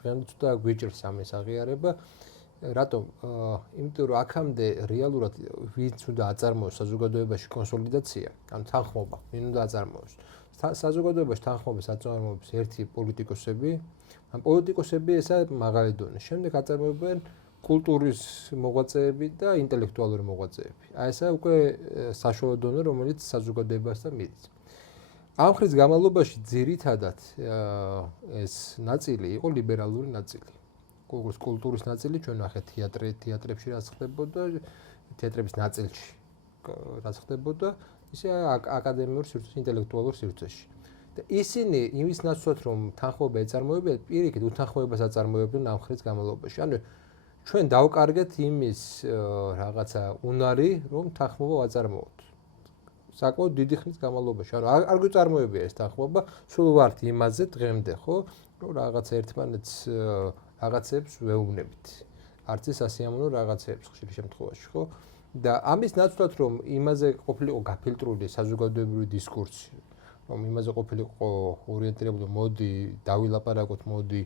დღემდე ცოტა გვიჭირს ამის აღიარება. რატომ? იმიტომ რომ აქამდე რეალურად ვინც უნდა აწარმოოს საზოგადოებაში კონსოლიდაცია, ან თანხმობა, ვინ უნდა აწარმოოს? საზოგადოებაში თანხმობას აწარმოებს ერთი პოლიტიკოსები, ან პოლიტიკოსები ესა მაღალი დონის. შემდეგ აწარმოებენ კულტურის მოღვაწეები და ინტელექტუალური მოღვაწეები. აი ესა უკვე საშუალო დონე, რომელიც საზოგადოებასთან მიდის. ამ ხრის განმავლობაში ძირითადად ეს ნაწილი იყო ლიბერალური ნაწილი. კულტურის ნაწილი ჩვენ ნახეთ თეატრებში რაც ხდებოდა, თეატრების ნაწილში რაც ხდებოდა, ისე აკადემიურ სივრცეში, ინტელექტუალურ სივრცეში. და ისინი იმის ნაცვლად რომ თანხმობა ეწარმოებდნენ, პირიქით უთანხმოებას აწარმოებდნენ ამ ხრის განმავლობაში. ანუ ჩვენ დავკარგეთ იმის რაღაცა უნარი, რომ თანხმობა ვაწარმოოთ. საკმაოდ დიდი ხნის განმავლობაში. ანუ არ გვიწარმოებია ეს თანხმობა, სულ ვართ იმაზე დღემდე, ხო? რომ რაღაცა ერთმანეთს რაღაცებს ვეუბნებით. არც ის ასიამოვნო რაღაცებს ხშირ შემთხვევაში, ხო? და ამის ნაცვლად რომ იმაზე ყოფილიყო გაფილტრული საზოგადოებრივი დისკურსი, რომ იმაზე ყოფილიყო ორიენტირებული, მოდი დავილაპარაკოთ, მოდი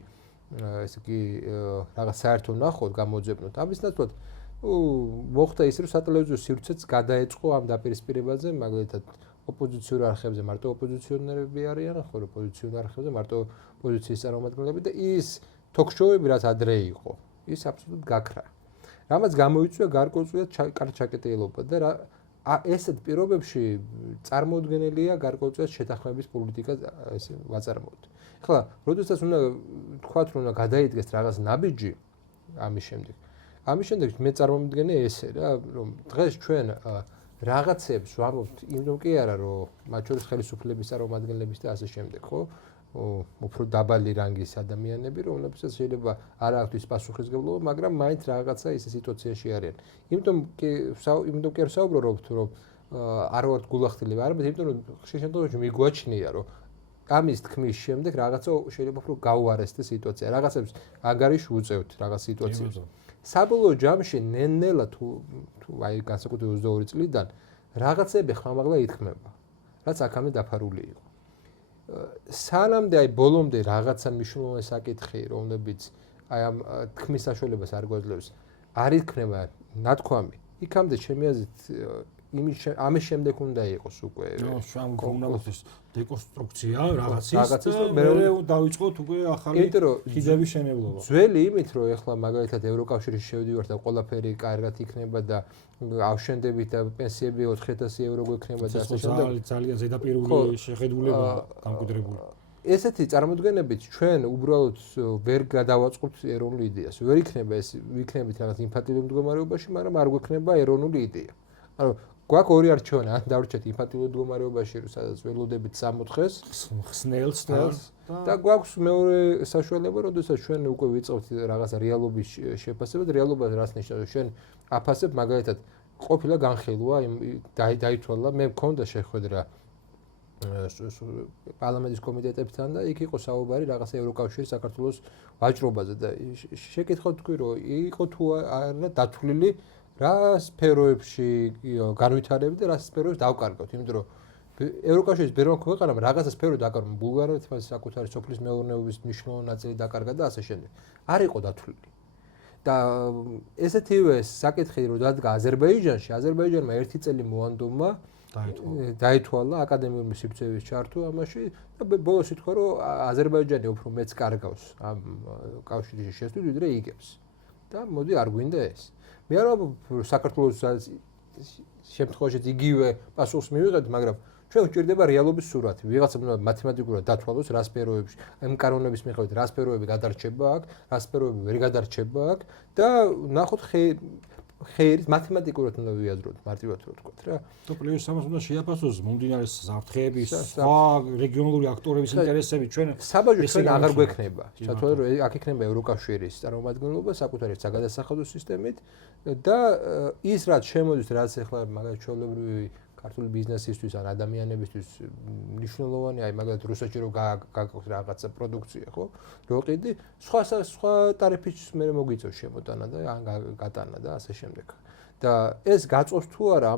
ესე იგი რაღაც საერთო ნახოთ, გამოძებნოთ. ამის ნაცვლად მოხდა ის, რომ სატელევიზიო სივრცეც გადაეწყო ამ დაპირისპირებაზე, მაგალითად ოპოზიციურ არხებზე მარტო ოპოზიციონერები არიან, ხო, ოპოზიციურ არხებზე მარტო ოპოზიციის წარმომადგენლები და ის თოქ-შოუები რაც ადრე იყო, ის აბსოლუტურად გაქრა. რამაც გამოიწვია გარკვეულწილად კარგი ჩაკეტილობა და ესეთ პირობებში წარმოუდგენელია გარკვეულწილად შეთანხმების პოლიტიკა ესე ვაწარმოოთ. ახლა, როდესაც უნდა თქვათ, რომ უნდა გადაიდგეს რაღაც ნაბიჯი ამის შემდეგ მე წარმომიდგენია ესე რა, რომ დღეს ჩვენ რაღაცებს ვამბობთ, იმიტომ კი არა, რომ მათ შორის ხელისუფლების წარმომადგენლების და ასე შემდეგ, ხო? უფრო დაბალი რანგის ადამიანები, რომლებსაც შეიძლება არ აქვთ პასუხისმგებლობა, მაგრამ მაინც რაღაცა ისე სიტუაციაში არიან. იმიტომ კი არ საუბრობთ, რომ არ ვართ გულახდილი, არამედ იმიტომ რომ ხშირ შემთხვევაში მიგვაჩნია, რომ ამის თქმის შემდეგ რაღაცა შეიძლება უფრო გაუარესდეს სიტუაცია. რაღაცებს ანგარიში უწევთ რაღაც სიტუაციებს. საბოლოო ჯამში ნელ-ნელა თუ აი განსაკუთრებით 22 წლიდან რაღაცები ხმამაღლა ითქმება, რაც აქამდე დაფარული იყო. სანამდე აი ბოლომდე რაღაცა მნიშვნელოვანი საკითხი, რომლებიც აი ამ თქმის საშუალებას არ გვაძლევს, არ ითქმება ნათქვამი. იქამდე ჩემი აზრით ამის შემდეგ უნდა იყოს უკვე ამ გონალობის დეკონსტრუქცია რაღაცის და მე დავიწყოთ უკვე ახალი ხიდების შენებლობა. ძველი იმით, რომ ეხლა მაგალითად ევროკავშირში შევდივართ და ყველაფერი კარგად იქნება და ავშენდებით და პენსიები 4000 ევრო გვექნება და ასე შემდეგ. ძალიან ზედაპირული შეხედულება გამკვიდრებული. ესეთი წარმოდგენებით ჩვენ უბრალოდ ვერ გადავაწყობთ ეროვნულ იდეას. ვერ იქნება ეს ვიქნებით რაღაც ინფანტილურ მდგომარეობაში, მაგრამ არ გვექნება ეროვნული იდეა. ანუ გვაქვს ორი არჩევანი, ან დავრჩეთ ინფანტილურ მდგომარეობაში, სადაც ველოდებით 60-დღეს, ხსნელს და გვაქვს მეორე საშუალება, როდესაც ჩვენ უკვე ვიწყებთ რაღაც რეალობის შეფასება და რეალობა რას ნიშნავს? ჩვენ აფასებ მაგალითად ყოფილა განხილვა, დაითვალა, მე მქონდა შეხვედრა პარლამენტის კომიტეტებთან და იქ იყო საუბარი რაღაც ევროკავშირის საქართველოს ვაჭრობაზე და შეკითხავთ თქვი რომ იყო თუ არა დათვლილი რა სფეროებში განვითარებით და რა სფეროებს დავკარგავთ, იმიტომ რომ ევროკავშირის ბევრ ქვეყანამ რაღაცა სფერო დაკარგა, ბულგარეთმა საკუთარი სოფლის მეურნეობის მნიშვნელოვანი ნაწილი დაკარგა და ასე შემდეგ. არ იყო დათვლილი. და ესეთივე საკითხი რომ დადგა აზერბაიჯანში, აზერბაიჯანმა ერთი წელი მოანდომა დაითვალა აკადემიური სივრცეების ჩართვა ამაში და ბოლოს ითქვა რომ აზერბაიჯანი უფრო მეც კარგავს ამ კავშირში შესვლით ვიდრე იგებს. და მოდი არ გვინდა ეს. მე არ ვამბობ საქართველოს შემთხვევაში იგივე პასუხს მივიღეთ, მაგრამ ჩვენ გვჭირდება რეალობის სურათი. ვიღაცა მათემატიკურად დათვალოს რა სფეროებში, ამ კანონების მიხედვით რა სფეროები გადარჩება აქ, რა სფეროები ვერ გადარჩება აქ და ნახოთ ხეირის მათემატიკურად უნდა ვიაზროთ, მარტივად რო ვთქვათ რა. და პლუს ამას უნდა შეაფასოს მომდინარე საფრთხეების, სხვა რეგიონალური აქტორების ინტერესები ჩვენ საბაჟო ჩვენ აღარ გვექნება. ჩათვალე რომ აქ იქნება ევროკავშირის წარმომადგენლობა საკუთარი საგადასახადო სისტემით და ის რაც შემოდის, რაც ახლა მაგალითად ჩვეულებრივი ქართული ბიზნესისთვის ან ადამიანებისთვის მნიშვნელოვანია, აი მაგალითად რუსეთში რომ გააქვს რაღაცა პროდუქცია, ხო? როყიდი, სხვა ტარიფის მე მოგვიწევს შემოტანა და ან გატანა და ასე შემდეგ. და ეს გაწევს თუ არა,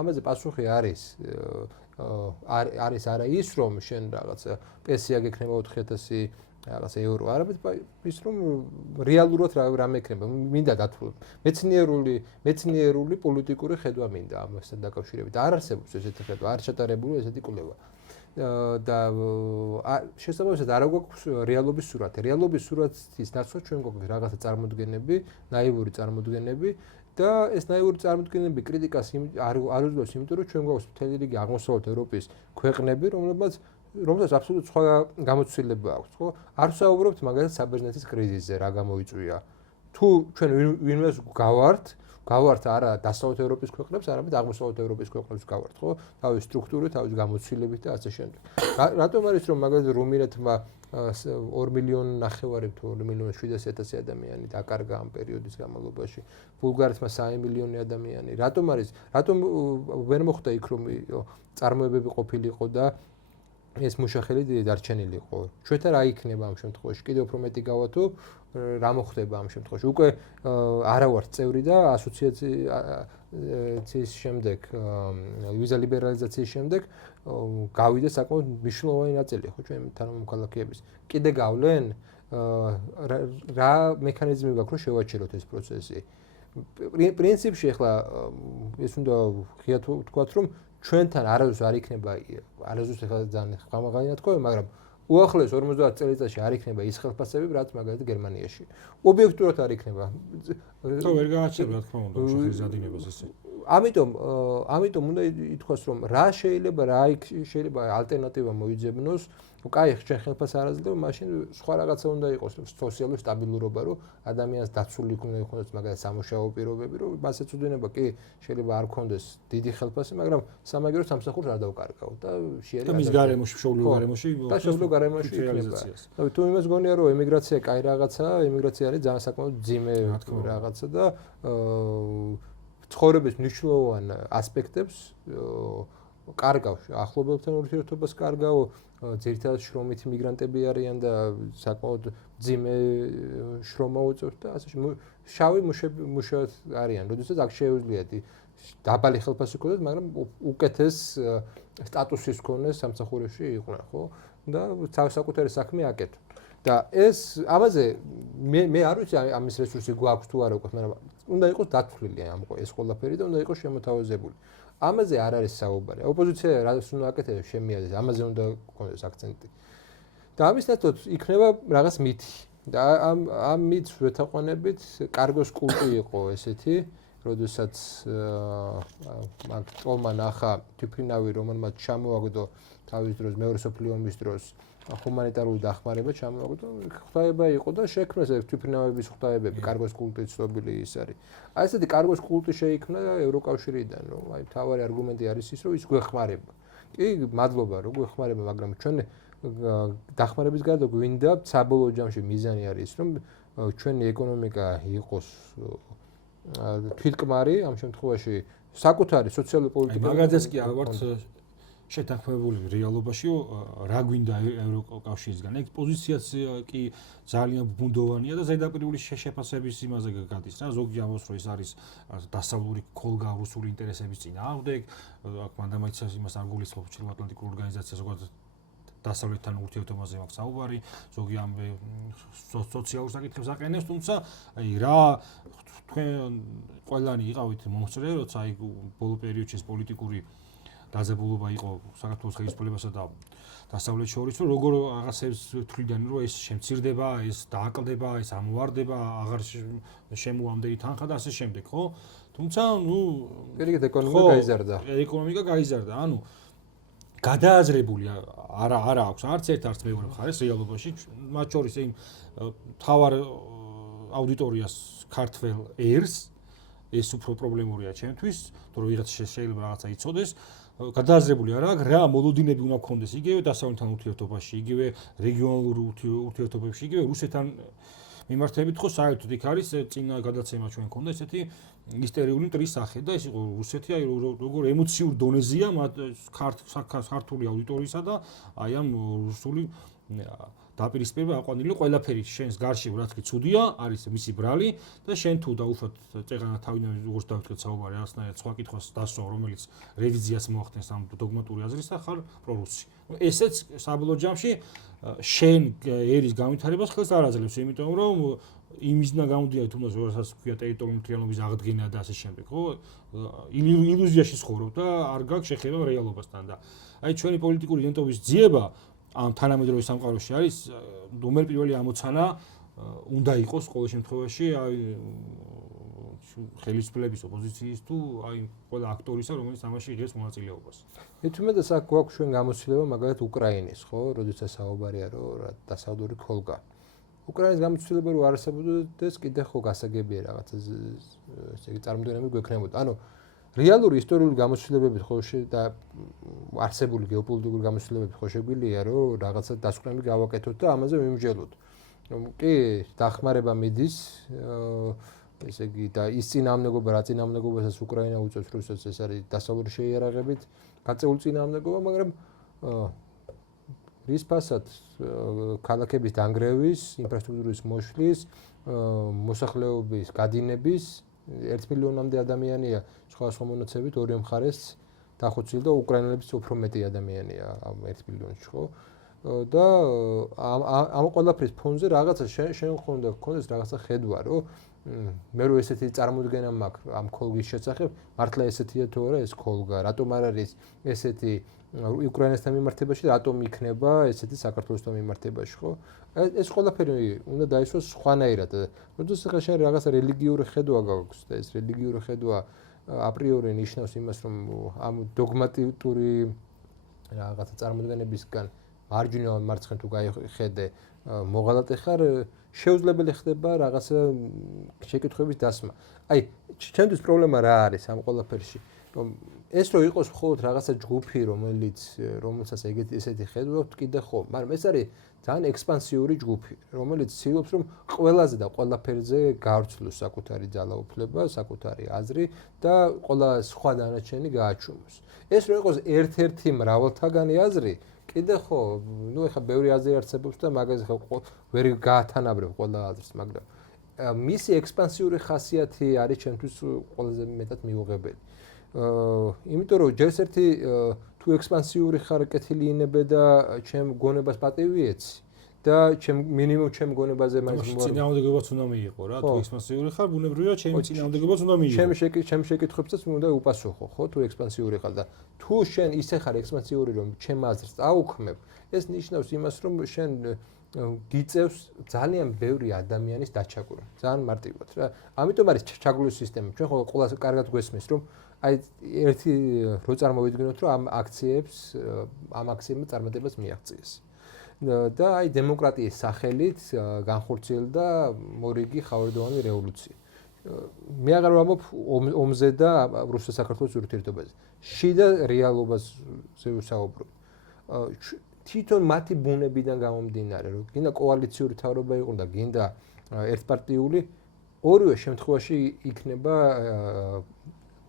ამაზე პასუხი არის არა ის რომ შენ რაღაცა პენსია გექნება 4000 რაღაც ევრო, არამედ ის რომ რეალურად რა მექნება, მინდა დათვლილ. მეცნიერული პოლიტიკური ხედვა მინდა ამასთან დაკავშირებით. არ არსებობს ესეთი ხედვა, არ ჩატარებული ესეთი კვლევა. და შესაბამისად არ გვაქვს რეალობის სურათი. რეალობის სურათის ნაცვლად ჩვენ გვაქვს რაღაცა წარმოდგენები, ნაივური წარმოდგენები და ეს ნაივური წარმოდგენები კრიტიკას არ უძლებს, იმიტომ რომ ჩვენ გვაქვს მთელი რიგი აღმოსავლეთ ევროპის ქვეყნები, რომელსაც აბსოლუტურად სხვა გამოცდილება აქვს, ხო? არ ვსაუბრობთ მაგალითად საბერძნეთის კრიზისზე, რა გამოიწვია. თუ ჩვენ ვინმეს გავართ არა დასავლეთ ევროპის ქვეყნებს, არამედ აღმოსავლეთ ევროპის ქვეყნებს გავართ, ხო? თავის სტრუქტურით, თავის გამოცდილებით და ასე შემდეგ. რატომ არის რომ მაგალითად რუმინეთმა 2 მილიონი ნახევარი თუ 2 მილიონი 700,000 ადამიანი დაკარგა ამ პერიოდის განმავლობაში. ბულგარეთმა 3 მილიონი ადამიანი. რატომ ვერ მოხდა იქ რომ წარმოებები ყოფილიყო და ეს მუშახელი დარჩენილიყო. ჩვენთან რა იქნება ამ შემთხვევაში? კიდევ უფრო მეტი გავა თუ რა მოხდება ამ შემთხვევაში? უკვე არა ვართ წევრი და ასოციაციის შემდეგ, ვიზა ლიბერალიზაციის შემდეგ გავიდა საკმაოდ მნიშვნელოვანი ნაწილი, ხო, ჩვენ თანამოქალაქეების. კიდე გავლენ რა მექანიზმი გაქვს რომ შევაჩეროთ ეს პროცესი? პრინციპში ახლა ეს უნდა ღიად ვთქვათ რომ ჩვენთან არასდროს არ იქნება, არასდროს ახლა ძალიან ხამაღალი ნათქვამი, მაგრამ უახლოეს 50 წელიწადში არ იქნება ის ხელფასები, რაც მაგალითად გერმანიაში. ობიექტურად არ იქნება. თუ ვერ გააჩერება, რა თქმა უნდა, შეხიზადინებას ესე. ამიტომ უნდა ითქვას, რომ რა შეიძლება ალტერნატივა მოიძებნოს, კაი, ჩვენ ხელფასს არ აძლევ, მაშინ სხვა რაღაცა უნდა იყოს, სოციალური სტაბილურობა, რომ ადამიანს დაცული უნდა იყოს მაგალითად სამუშაო პირობები, რომ მასეც უდენება, კი, შეიძლება არ გქონდეს დიდი ხელფასი, მაგრამ სამაგერო სამსახურს არ დავკარგავ და შეიძლება და მის გარემოში, მშობლიურ გარემოში იქნება. თუ იმას გონია, რომ ემიგრაცია კაი რაღაცაა, ემიგრაცია არის ძალიან საკმაოდ ძიმე რაღაცა და ცხოვრების მნიშვნელოვან ასპექტებს კარგავს, ახლობლებთან ურთიერთობას კარგავ, ძირითადად შრომითი მიგრანტები არიან და საკმაოდ ძიმე შრომა უწევთ და ასე შავი მუშაობთ არიან, როდესაც აქ შეუძლიათ დაბალი ხელფასი ჰქონდეთ, მაგრამ უკეთეს სტატუსის ჰქონდეს სამსახურებში იყვნენ, ხო? და საკუთარი საქმე აკეთონ. და ეს ამაზე მე არ ვიცი ამის რესურსი გვაქვს თუ არა უკვე, მაგრამ უნდა იყოს დათვლილი ეს ყველაფერი და უნდა იყოს შემოთავაზებული. ამაზე არ არის საუბარი. ოპოზიცია რაც უნდა აკეთებს შემიადეს, ამაზე უნდა გქონდეს აქცენტი. და ამის ნაცვლად იქნება რაღაც მითი. და ამ მითს ვეთაყვანებით, კარგოს კულტი იყო ესეთი, როდესაც მაგ ტოლმა ნახა თვითმფრინავი, რომელმაც ჩამოაგდო თავის დროს მეორე მსოფლიო ომის დროს ჰუმანიტარული დახმარება ჩამოაყო და ღვთაება იყო და შექმნეს ეს თვითმფრინავების ღვთაებები, კარგოს კულტით ცნობილი ის არის. აი ესეთი კარგოს კულტი შეიქმნა ევროკავშირიდან, რომ აი თავარი არგუმენტი არის ის, რომ ის გვეხმარება. კი, მადლობა, რომ გვეხმარება, მაგრამ ჩვენ დახმარების გარდა გვინდა საბოლოო ჯამში მიზანი არის, რომ ჩვენი ეკონომიკა იყოს თვითკმარი, ამ შემთხვევაში საკუთარი სოციალური პოლიტიკა. მაგაზეც კი არ ვართ შეთანხმებული რეალობაში, რა გვინდა ევროკავშირისგან. ეგ პოზიციაც კი ძალიან ბუნდოვანია და ზედაპირული შეფასების იმაზე გადის რა. ზოგი ამბობს, რომ ეს არის დასავლური ქოლგა რუსული ინტერესების წინააღმდეგ, აქ მანდამაიცას იმას არ გულისხმობ ჩრდილოატლანტიკურ ორგანიზაციას, როგორც დასავლეთთან ურთიერთობაზე მაქვს საუბარი, ზოგი ამბე სოციალურ საკითხებს აყენებს, თუმცა აი რა თქვენ ყველანი იყავით მომწრე, როცა აი ბოლო პერიოდში ეს პოლიტიკური დაძაბულობა იყო საქართველოს ხელისუფლებასა და დასავლეთს შორის, რომ როგორ რაღაცებს თვლიდან, რომ ეს შემცირდება, ეს დააკლდება, ეს ამოვარდება, აღარ შემოამდენი თანხა და ასე შემდეგ, ხო? თუმცა, ნუ პირიქით ეკონომიკა გაიზარდა. ეკონომიკა გაიზარდა, ანუ გადააზრებული არა აქვს არც ერთ არც მეორე მხარეს რეალობაში, მათ შორის იმ თავარ აუდიტორიას ქართველ ერს ეს უფრო პრობლემურია ჩემთვის, თუ ვიღაც შეიძლება რაღაცა იცოდეს. გადააზრებული არა აქვს რა მოლოდინები უნდა გქონდეს იგივე დასავლეთთან ურთიერთობაში, იგივე რეგიონალურ ურთიერთობებში, იგივე რუსეთთან მიმართებით, ხო საერთოდ იქ არის წინა გადაცემა ჩვენ ქონდა ესეთი ისტერიული მტრის სახე და ეს იყო რუსეთი აი როგორ ემოციურ დონეზეა ქართული აუდიტორიისა და აი ამ რუსული დაპირისპირება აყვანილი ყველაფერი შენს გარშე რაც კი ცუდია არის მისი ბრალი და შენ თუ დაუშვათ წეღანა თავიდან როგორც დავიწყეთ საუბარი რაღაცნაირად სხვა კითხვას დასვა რომელიც რევიზიას მოახდენს ამ დოგმატური აზრისა ხარ პრორუსი. ესეც საბოლოო ჯამში შენ ერის განვითარებას ხელს არ აძლევს, იმიტომ რომ იმისნა გამოდიან თუნდაც რასაც ქვია ტერიტორიული მთლიანობის აღდგენა და ასე შემდეგ, ხო? ილუზიაში ცხოვრობ და არ გაქვს შეხება რეალობასთან და აი ჩვენი პოლიტიკური იდენტობის ძიება ამ თანამედროვე სამყაროში არის ნომერ პირველი ამოცანა უნდა იყოს ყოველ შემთხვევაში აი ხელისუფლების ოპოზიციის თუ აი ყველა აქტორისა რომელიც ამაში იღებს მონაწილეობას. მithumedas აქ გვაქვს ჩვენ გამოცდილება მაგალითად უკრაინის, ხო, როდესაც საუბარია რომ დასავლური ქოლგა. უკრაინის გამოცდილება რო არსებობდეს კიდე ხო გასაგებია რაღაცა ესე იგი წარმოდგენები გვექნებოდა. ანუ რეალური ისტორიული გამოცდილებები ხო და არსებული გეოპოლიტიკური გამოცდილებები ხო შეგვიძლია რომ რაღაცა დასკვნები გავაკეთოთ და ამაზე ვიმსჯელოთ. კი, დახმარება მიდის ესე იგი და ის წინააღმდეგობა რა წინააღმდეგობასაც უკრაინა უწევს რუსეთს ეს არის დასავლური შეიარაღებით გაწეული წინააღმდეგობა, მაგრამ რის ფასად ქალაქების დანგრევის, ინფრასტრუქტურის მოშლის, მოსახლეობის გადინების 1 მილიონამდე ადამიანია სხვა მონაცემებით ორი მხარეს დახოცილი და უკრაინელების უფრო მეტი ადამიანია ამ 1 მილიონში, ხო? და ამ ყველაფრის ფონზე რაღაცა შენ ხონდა გქონდეს რაღაცა ხედვა, რომ მე რო ესეთი წარმოდგენა მაქვს ამ ქოლგის შესახებ, მართლა ესეთია თუ არა ეს ქოლგა, რატომ არ არის ესეთი უკრაინასთან მიმართებაში, რატომ იქნება ესეთი საქართველოსთან მიმართებაში, ხო? ეს ყველაფერი უნდა დაისვას სხვანაირად. როდესაც შენ რაღაცა რელიგიური ხედვა გაქვს და ეს რელიგიური ხედვა აპრიორი ნიშნავს იმას, რომ ამ დოგმატიური რაღაცა წარმოდგენებისგან მარჯვნივ მარცხენ თუ გაიხედე მოღალატე ხარ, შეუძლებელი ხდება რაღაცა შეკითხვების დასმა. აი, ჩემთვის პრობლემა რა არის ამ ყველაფერში? რომ ეს რო იყოს მხოლოდ რაღაცა ჯგუფი, რომელსაც ესეთი ხედვა აქვს, კიდე ხო, მაგრამ ეს არის ძალიან ექსპანსიური ჯგუფი, რომელიც ცდილობს რომ ყველაზე და ყველაფერზე გავრცელოს საკუთარი ძალაუფლება, საკუთარი აზრი და ყველა სხვა დანარჩენი გააჩუმოს. ეს რო იყოს ერთ-ერთი მრავალთაგანი აზრი, კიდე ხო, ნუ ეხა ბევრი აზრი არსებობს და მაგაზე ხო ვერ გაათანაბრებ ყველა აზრს, მაგრამ მისი ექსპანსიური ხასიათი არის ჩემთვის ყველაზე მეტად მიუღებელი. იმიტომ რომ ჯერ ერთი თუ ექსპანსიური ხარ კეთილი ინებე და ჩემ გონებას პატივი ეცი და მინიმუმ ჩემ გონებაზე მაინც წინააღმდეგობაც უნდა მიიღო რა, თუ ექსპანსიური ხარ, ბუნებრივია ჩემი წინააღმდეგობაც უნდა მიიღო. ჩემ შეკითხვებსაც უნდა უპასუხო, ხო, თუ ექსპანსიური ხარ და თუ შენ ისე ხარ ექსპანსიური რომ ჩემ აზრს წაუქმებ, ეს ნიშნავს იმას რომ შენ გიწევს ძალიან ბევრი ადამიანის დაჩაგვრა, ძალიან მარტივად რა. ამიტომ არის ჩაგრულის სისტემა. ჩვენ ხო ყველას კარგად გვესმის რომ აი ერთი რო წარმოვიდგინოთ რომ ამ აქციებმა წარმატებას მიაღწიეს. და აი დემოკრატიის სახელით განხორციელდა მორიგი ხავერდოვანი რევოლუცია. მე აღარ ვამბობ ომზე და რუსეთ-საქართველოს ურთიერთობაზე. შიდა რეალობაზე ვსაუბრობ. თვითონ მათი ბუნებიდან გამომდინარე, რომ გინდა კოალიციური თავრობა იყო და გინდა ერთპარტიული, ორივე შემთხვევაში იქნება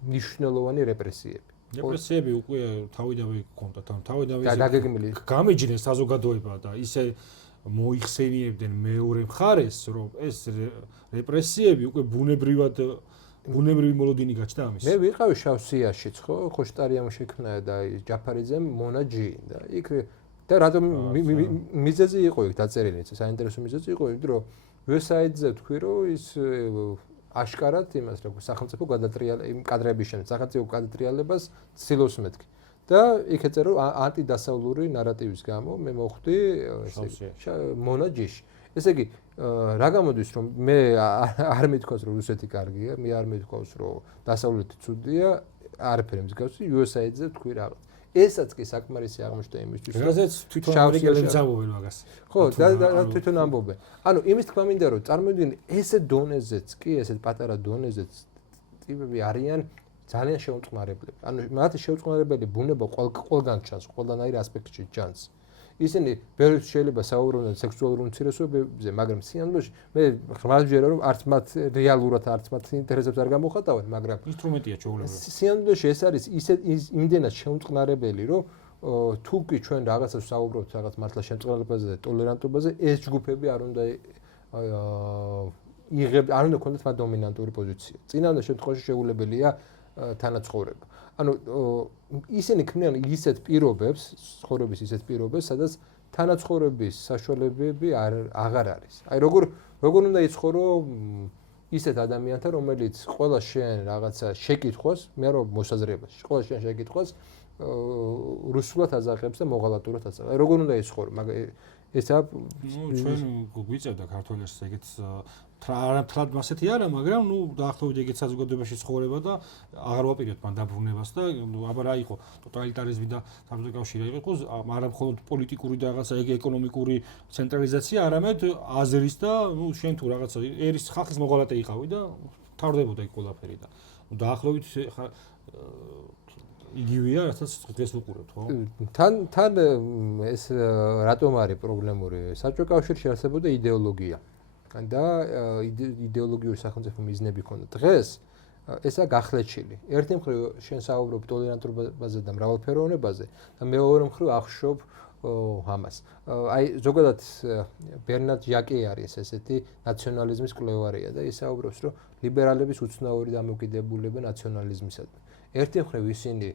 მნიშვნელოვანი რეპრესიები. რეპრესიები უკვე თავიდანვე გქონდა, თავიდანვე დაგეგმილი. გამეჯნეს საზოგადოება და ისე მოიხსენიებდნენ მეორე მხარეს, რომ ეს რეპრესიები უკვე ბუნებრივი მოლოდინი გაჩნდა ამის. მე ვიყავი შავსიაშიც, ხო, ხოშტარიამ შექმნა და მონაჯი და იქ და რატომ მიზეზი იყო იქ დაწერილი, საინტერესო მიზეზი იყო, იმიტომ რომ ვებსაიტზე თქვი, რომ ის აშკარად იმას რა სახელმწიფო გადატრიალება კადრების შემდეგ სახელმწიფო გადატრიალებას ცდილობს მეთქი. და იქ ეწერა რომ ანტიდასავლური ნარატივის გამო მე მოხვდი მონაჯიში. ესე იგი, რა გამოდის რომ მე არ მithქვას რომ რუსეთი კარგია, მე არ მithქვავს რომ დასავლეთი ცუდია, არაფერი მსგავსი USAID-ზე თქვი რაღაც. ესაც კი საკმარისი აღმოჩნდა იმისთვის, რომ რაზეც თვითონ ამერიკელები ძაბობენ მაგას. ხო, და თვითონ ამბობენ. ანუ იმის თქმა მინდა რომ წარმოვიდგინე ესე დონეზეც კი, ესე პატარა დონეზეც ტიპები არიან ძალიან შეუმწყნარებლები. ანუ მათი შეუმწყნარებელი ბუნება ყველგან ჩანს, ყველანაირ ასპექტში ჩანს. ისინი ბევრს შეიძლება საუბრობენ სექსუალურ უმცირესობებზე, მაგრამ სინამდვილეში მე ხმალჯერა რომ არც მათ რეალურად არც მათ ინტერესებს არ გამოხატავენ, მაგრამ ინსტრუმენტია ჩვეულებრივ. სინამდვილეში ეს არის იმდენად შეუმწყნარებელი, რომ თუ კი ჩვენ რაღაცას საუბრობთ რაღაც მართლა შემწყნარებაზე და ტოლერანტობაზე, ეს ჯგუფები არ უნდა არ უნდა ქონდეთ მათ დომინანტური პოზიცია. წინანდელ შემთხვევაში შეუძლებელია თანაცხოვრება. ანუ ისინი ქმნიან ისეთ პირობებს, ცხოვრების ისეთ პირობებს, სადაც თანაცხოვრების საშუალებები აღარ არის. აი როგორ უნდა იცხოვრო ისეთ ადამიანთან, რომელიც ყველა შენ რაღაცა შეკითხვას, მე რომ მოსაზრებას, ყველა შენ შეკითხვას რუსულად აზაღებს და მოღალატურად აზაღებს. აი როგორ უნდა იცხოვრო, მაგრამ ესა ჩვენ გვიწევდა ქართველებს ეგეც არამთლად მასეთი არა, მაგრამ დაახლოებით ეგეც საზოგადოებაში ცხოვრება და აღარ ვაპირებთ მან დაბრუნებას და აბა რა იყო ტოტალიტარიზმი და საბჭოთა კავშირი იყო, არა მხოლოდ პოლიტიკური და რაღაცა ეკონომიკური ცენტრალიზაცია, არამედ აზრის და შენ თუ რაღაცა ერის ხალხის მოღალატე იყავი და თავდებოდა იქ ყველაფერი და დაახლოებით იგივეა, რასაც დღეს ვუყურებთ, ხო? თან ეს რატომ არის პრობლემური? საბჭოთა კავშირში არსებობდა იდეოლოგია. და იდეოლოგიური სახელმწიფო მიზნები ქონდა. დღეს ესა გახლეჩილი. ერთი მხრივ შენ საუბრობ ტოლერანტობაზე და მრავალფეროვნებაზე და მეორე მხრივ ახშობ ამას. აი ზოგადად ბერნარდ ჟაკი არის ესეთი ნაციონალიზმის კვლევარია და ის საუბრობს, რომ ლიბერალების უცნაური დამოკიდებულება ნაციონალიზმისადმი. ერთი მხრივ ისინი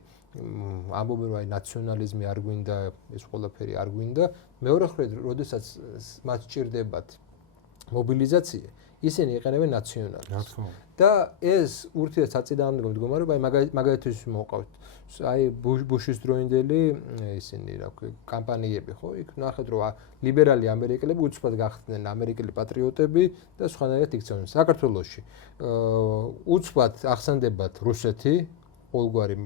ამბობენ, რომ აი ნაციონალიზმი არ გვინდა, ეს ყველაფერი არ გვინდა. მეორე მხრივ, როდესაც მათ სჭირდებათ მობილიზაცია, ისინი იყენებენ ნაციონალიზმს. და ეს ურთიერთსაწინააღმდეგო მდგომარეობა, აი მაგალითისთვის მოყავთ. აი ბუშის დროინდელი ისინი რა ქვია, კამპანიები ხო, იქ ნახეთ რომ ლიბერალი ამერიკელები უცბად გახდნენ ამერიკელი პატრიოტები და სხვანაირად იქცევენ. საქართველოში უცბად ახსენდებათ რუსეთი, ყოველგვარი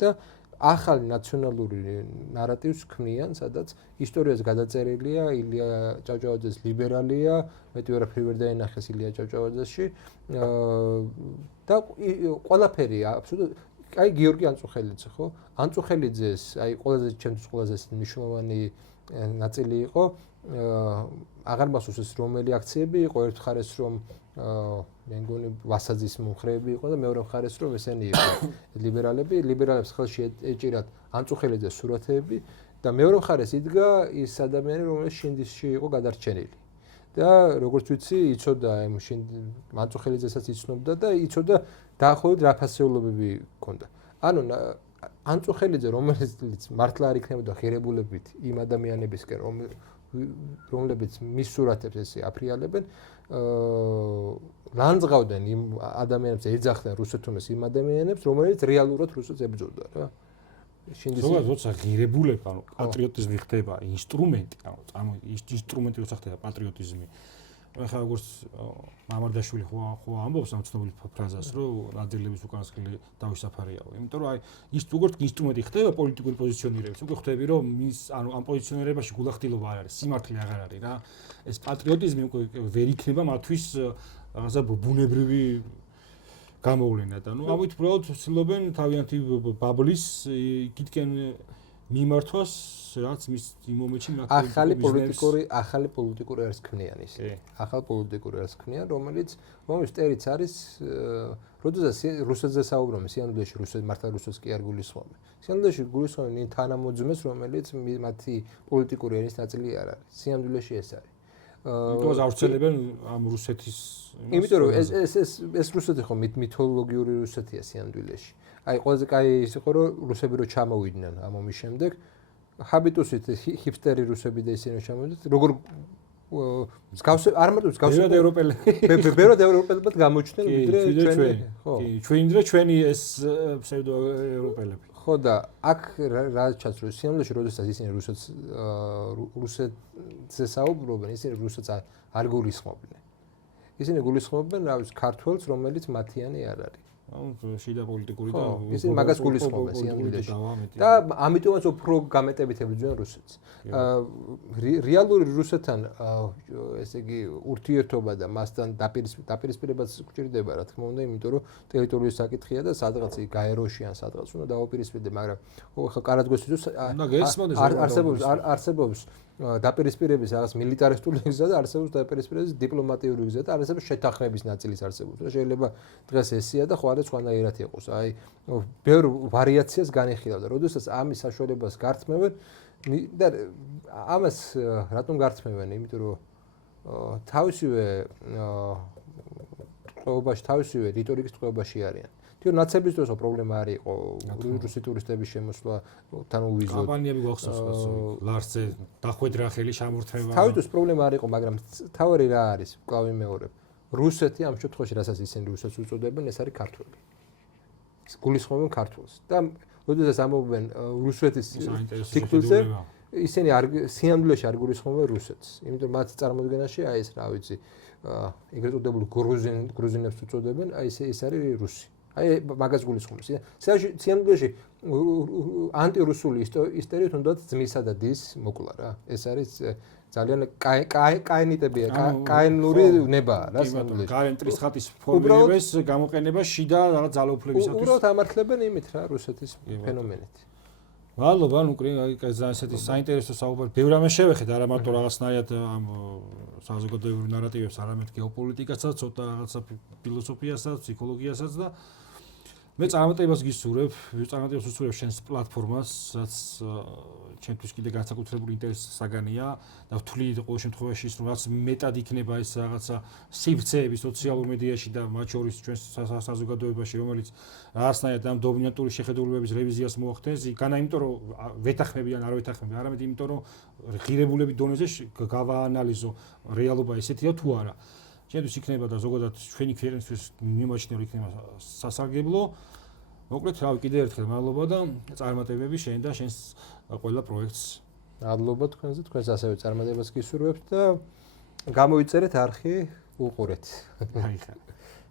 და ახალი ნაციონალური ნარატივს ქმნიან, სადაც ისტორიას გადაწერილია ილია ჭავჭავაძეს ლიბერალია, მეტი ვერაფერი ვერ დაინახეს ილია ჭავჭავაძეში და ყველაფერი აბსოლუტურად აი გიორგი ანწუხელიძე ხო? ანწუხელიძეს აი ჩემთვის ყველაზე მნიშვნელოვანი ნაწილი იყო აღარ მახსოვს ეს რომელი აქციები იყო, ერთ მხარეს რომ მე მგონი ვასაძის მომხრეები იყო და მეორე მხარეს რომ ესენი იყო ლიბერალებს ხელში ეჭირათ ანწუხელიძეს სურათები და მეორე მხარეს იდგა ის ადამიანი რომელიც შინდისში იყო გადარჩენილი და როგორც ვიცი იცოდა ანწუხელიძესაც იცნობდა და იცოდა დაახლოებით რა ფასეულობები ჰქონდა. ანუ ანწუხელიძე რომელიც მართლა არ იქნებოდა ღირებულებით იმ ადამიანებისკენ რომლებიც მის სურათებს ესე აფრიალებენ ლანძღავდნენ იმ ადამიანებს ეძახდნენ რუსეთუნეს იმ ადამიანებს რომელიც რეალურად რუსეთს ებრძოდა რა. ზოგადად როცა ღირებულება, ანუ პატრიოტიზმი ხდება ინსტრუმენტი, ანუ ინსტრუმენტი როცა ხდება პატრიოტიზმი ახლა როგორც მამარდაშვილი ხო ამბობს ამ ცნობილ ფრაზას, რომ ნაძილების უკანასკნელი დავისაფარიაო. იმიტომ რომ აი ის როგორც ინსტრუმენტი ხდება პოლიტიკური პოზიციონირების, უკვე ხვდები რომ ის ანუ ამ პოზიციონირებაში გულახდილობა არ არის, სიმართლე აღარ არის რა. ეს პატრიოტიზმი უკვე ვერ იქნება მათთვის რაღაცა ბუნებრივი გამოვლენა და ნუ ამით უბრალოდ ცდილობენ თავიანთი ბაბლის იქითკენ მიმართვას რაც მის იმ მომენტში ახალი პოლიტიკური არის ქმნიან ისე. ახალი პოლიტიკური არის ქმნიან, რომელიც წერიც არის, როდესაც რუსეთზე საუბრობენ, სინამდვილეში მართლა რუსეთს კი არ გულისხმობენ. სინამდვილეში გულისხმობენ თანამოძმეს, რომელიც მათი პოლიტიკური ენის ნაწილი არ არის. სინამდვილეში ეს არის. იმიტომ ავრცელებენ ამ რუსეთის იმიტომ რომ ეს რუსეთი ხო მითოლოგიური რუსეთია სინამდვილეში. აი ყველაზე კაი ის იყო რომ რუსები რო ჩამოვიდნენ ამ ომის შემდეგ ჰაბიტუსით ჰიპსტერი რუსები და ისინი ჩამოვიდნენ როგორ არ მარტო მსგავსად ევროპელები ბევრად ევროპელებად გამოჩნდნენ ვიდრე ჩვენი ხო ჩვენი ჩვენი ეს ფსევდო ევროპელები ხო და აქ რა ჩანს რომ სინამდვილეში როდესაც ისინი რუსეთზე საუბრობენ ისინი რუსეთს არ გულისხმობენ ისინი გულისხმობენ რავის ქართველს რომელიც მათიანი არ არის ანუ შიდა პოლიტიკური და ისინი მაგას გულისხმობენ სინამდვილეში და ამიტომაც უფრო გამეტებით ებრძვიან რუსეთს რეალური რუსეთთან ესე იგი ურთიერთობა და მასთან დაპირისპირებაც გვჭირდება რა თქმა უნდა იმიტომ რომ ტერიტორიის საკითხია და სადღაც გაეროში ან სადღაც უნდა დავაპირისპირდე მაგრამ ხო კარად გვესვით არსებობს დაპირისპირების რაღაც მილიტარისტული გზა და არსებობს დაპირისპირების დიპლომატიური გზა და არსებობს შეთანხმების ნაწილის არსებობს. შეიძლება დღეს ესია და ხვალე სხვანაირად იყოს. აი ბევრ ვარიაციას განიხილავ და როდესაც ამის საშუალებას გართმევენ და ამას რატომ გართმევენ? იმიტომ რომ თავისივე ტყვეობაში, თავისივე რიტორიკის ტყვეობაში არიან. თვითონ ნაცების დროს პრობლემა არ იყო რუსი ტურისტების შემოსვლა თან უვიზოთ. კამპანიები გვახსოვს ლარსზე დახვედრა ხელი შემორთმევა. თავის პრობლემა არ იყო, მაგრამ თავი რა არის? კლავი მეორე. რუსეთი ამ შემთხვევაში რასაც ისინი რუსეთს უწოდებენ, ეს არის ქართველი. გულისხმობენ ქართველს და როდესაც ამბობენ რუსეთის სიკვდილზე, ისინი სინამდვილეში არ გულისხმობენ რუსეთს. იმიტომ მათ წარმოდგენაში აი ეს რა ვიცი, ეგრეთ წოდებული გრუზინებს უწოდებენ, აი ეს არის რუსი. აი მაგას გულისხმობს. სინამდვილეში ანტირუსული ისტორიით უნდა ძმისა და დის მოკლა რა. ეს არის ძალიან კაინიტებია, კაინური ნებაა რა სინამდვილეში. კაინტრის ხატის ფორმირებას გამოყენება შიდა რაღაც ძალაუფლებისათვის. უბრალოდ ამართლებენ იმით რა რუსეთის ფენომენით. მადლობა, ნუ ძალიან ესეთი საინტერესო საუბარი. ბევრ რამეს შევეხეთ, არა მარტო რაღაცნაირად ამ საზოგადოებრივ ნარატივებს, არამედ გეოპოლიტიკასაც, ცოტა რაღაცა ფილოსოფიასაც, ფსიქოლოგიასაც და მე წარმატებას გისურვებ, წარმატებას ვუსურვებ შენს პლატფორმას, რაც ჩემთვის კიდე განსაკუთრებული ინტერესი საგანია და ვთვლი ყოველ შემთხვევაში ის რომ რაც მეტად იქნება ეს რაღაცა სივრცეები სოციალურ მედიაში და მათ შორის ჩვენს საზოგადოებაში, რომელიც რაღაცნაირად ამ დომინანტური შეხედულებების რევიზიას მოახდენს, იქანა იმიტომ რომ ვეთანხმები ან არ ვეთანხმები, არამედ იმიტომ რომ ღირებულების დონეზე გავაანალიზო რეალობა ესეთია თუ არა. ჩემთვის იქნება და ზოგადად ჩვენი ქვეყნისთვის მიმაჩნევ იქნება სასარგებლო. მოკლედ რავი კიდევ ერთხელ მადლობა და წარმატებები შენ და შენს ყველა პროექტს. მადლობა თქვენზე, თქვენს ასევე წარმატებას გისურვებთ და გამოიწერეთ არხი, უყურეთ. აი ხა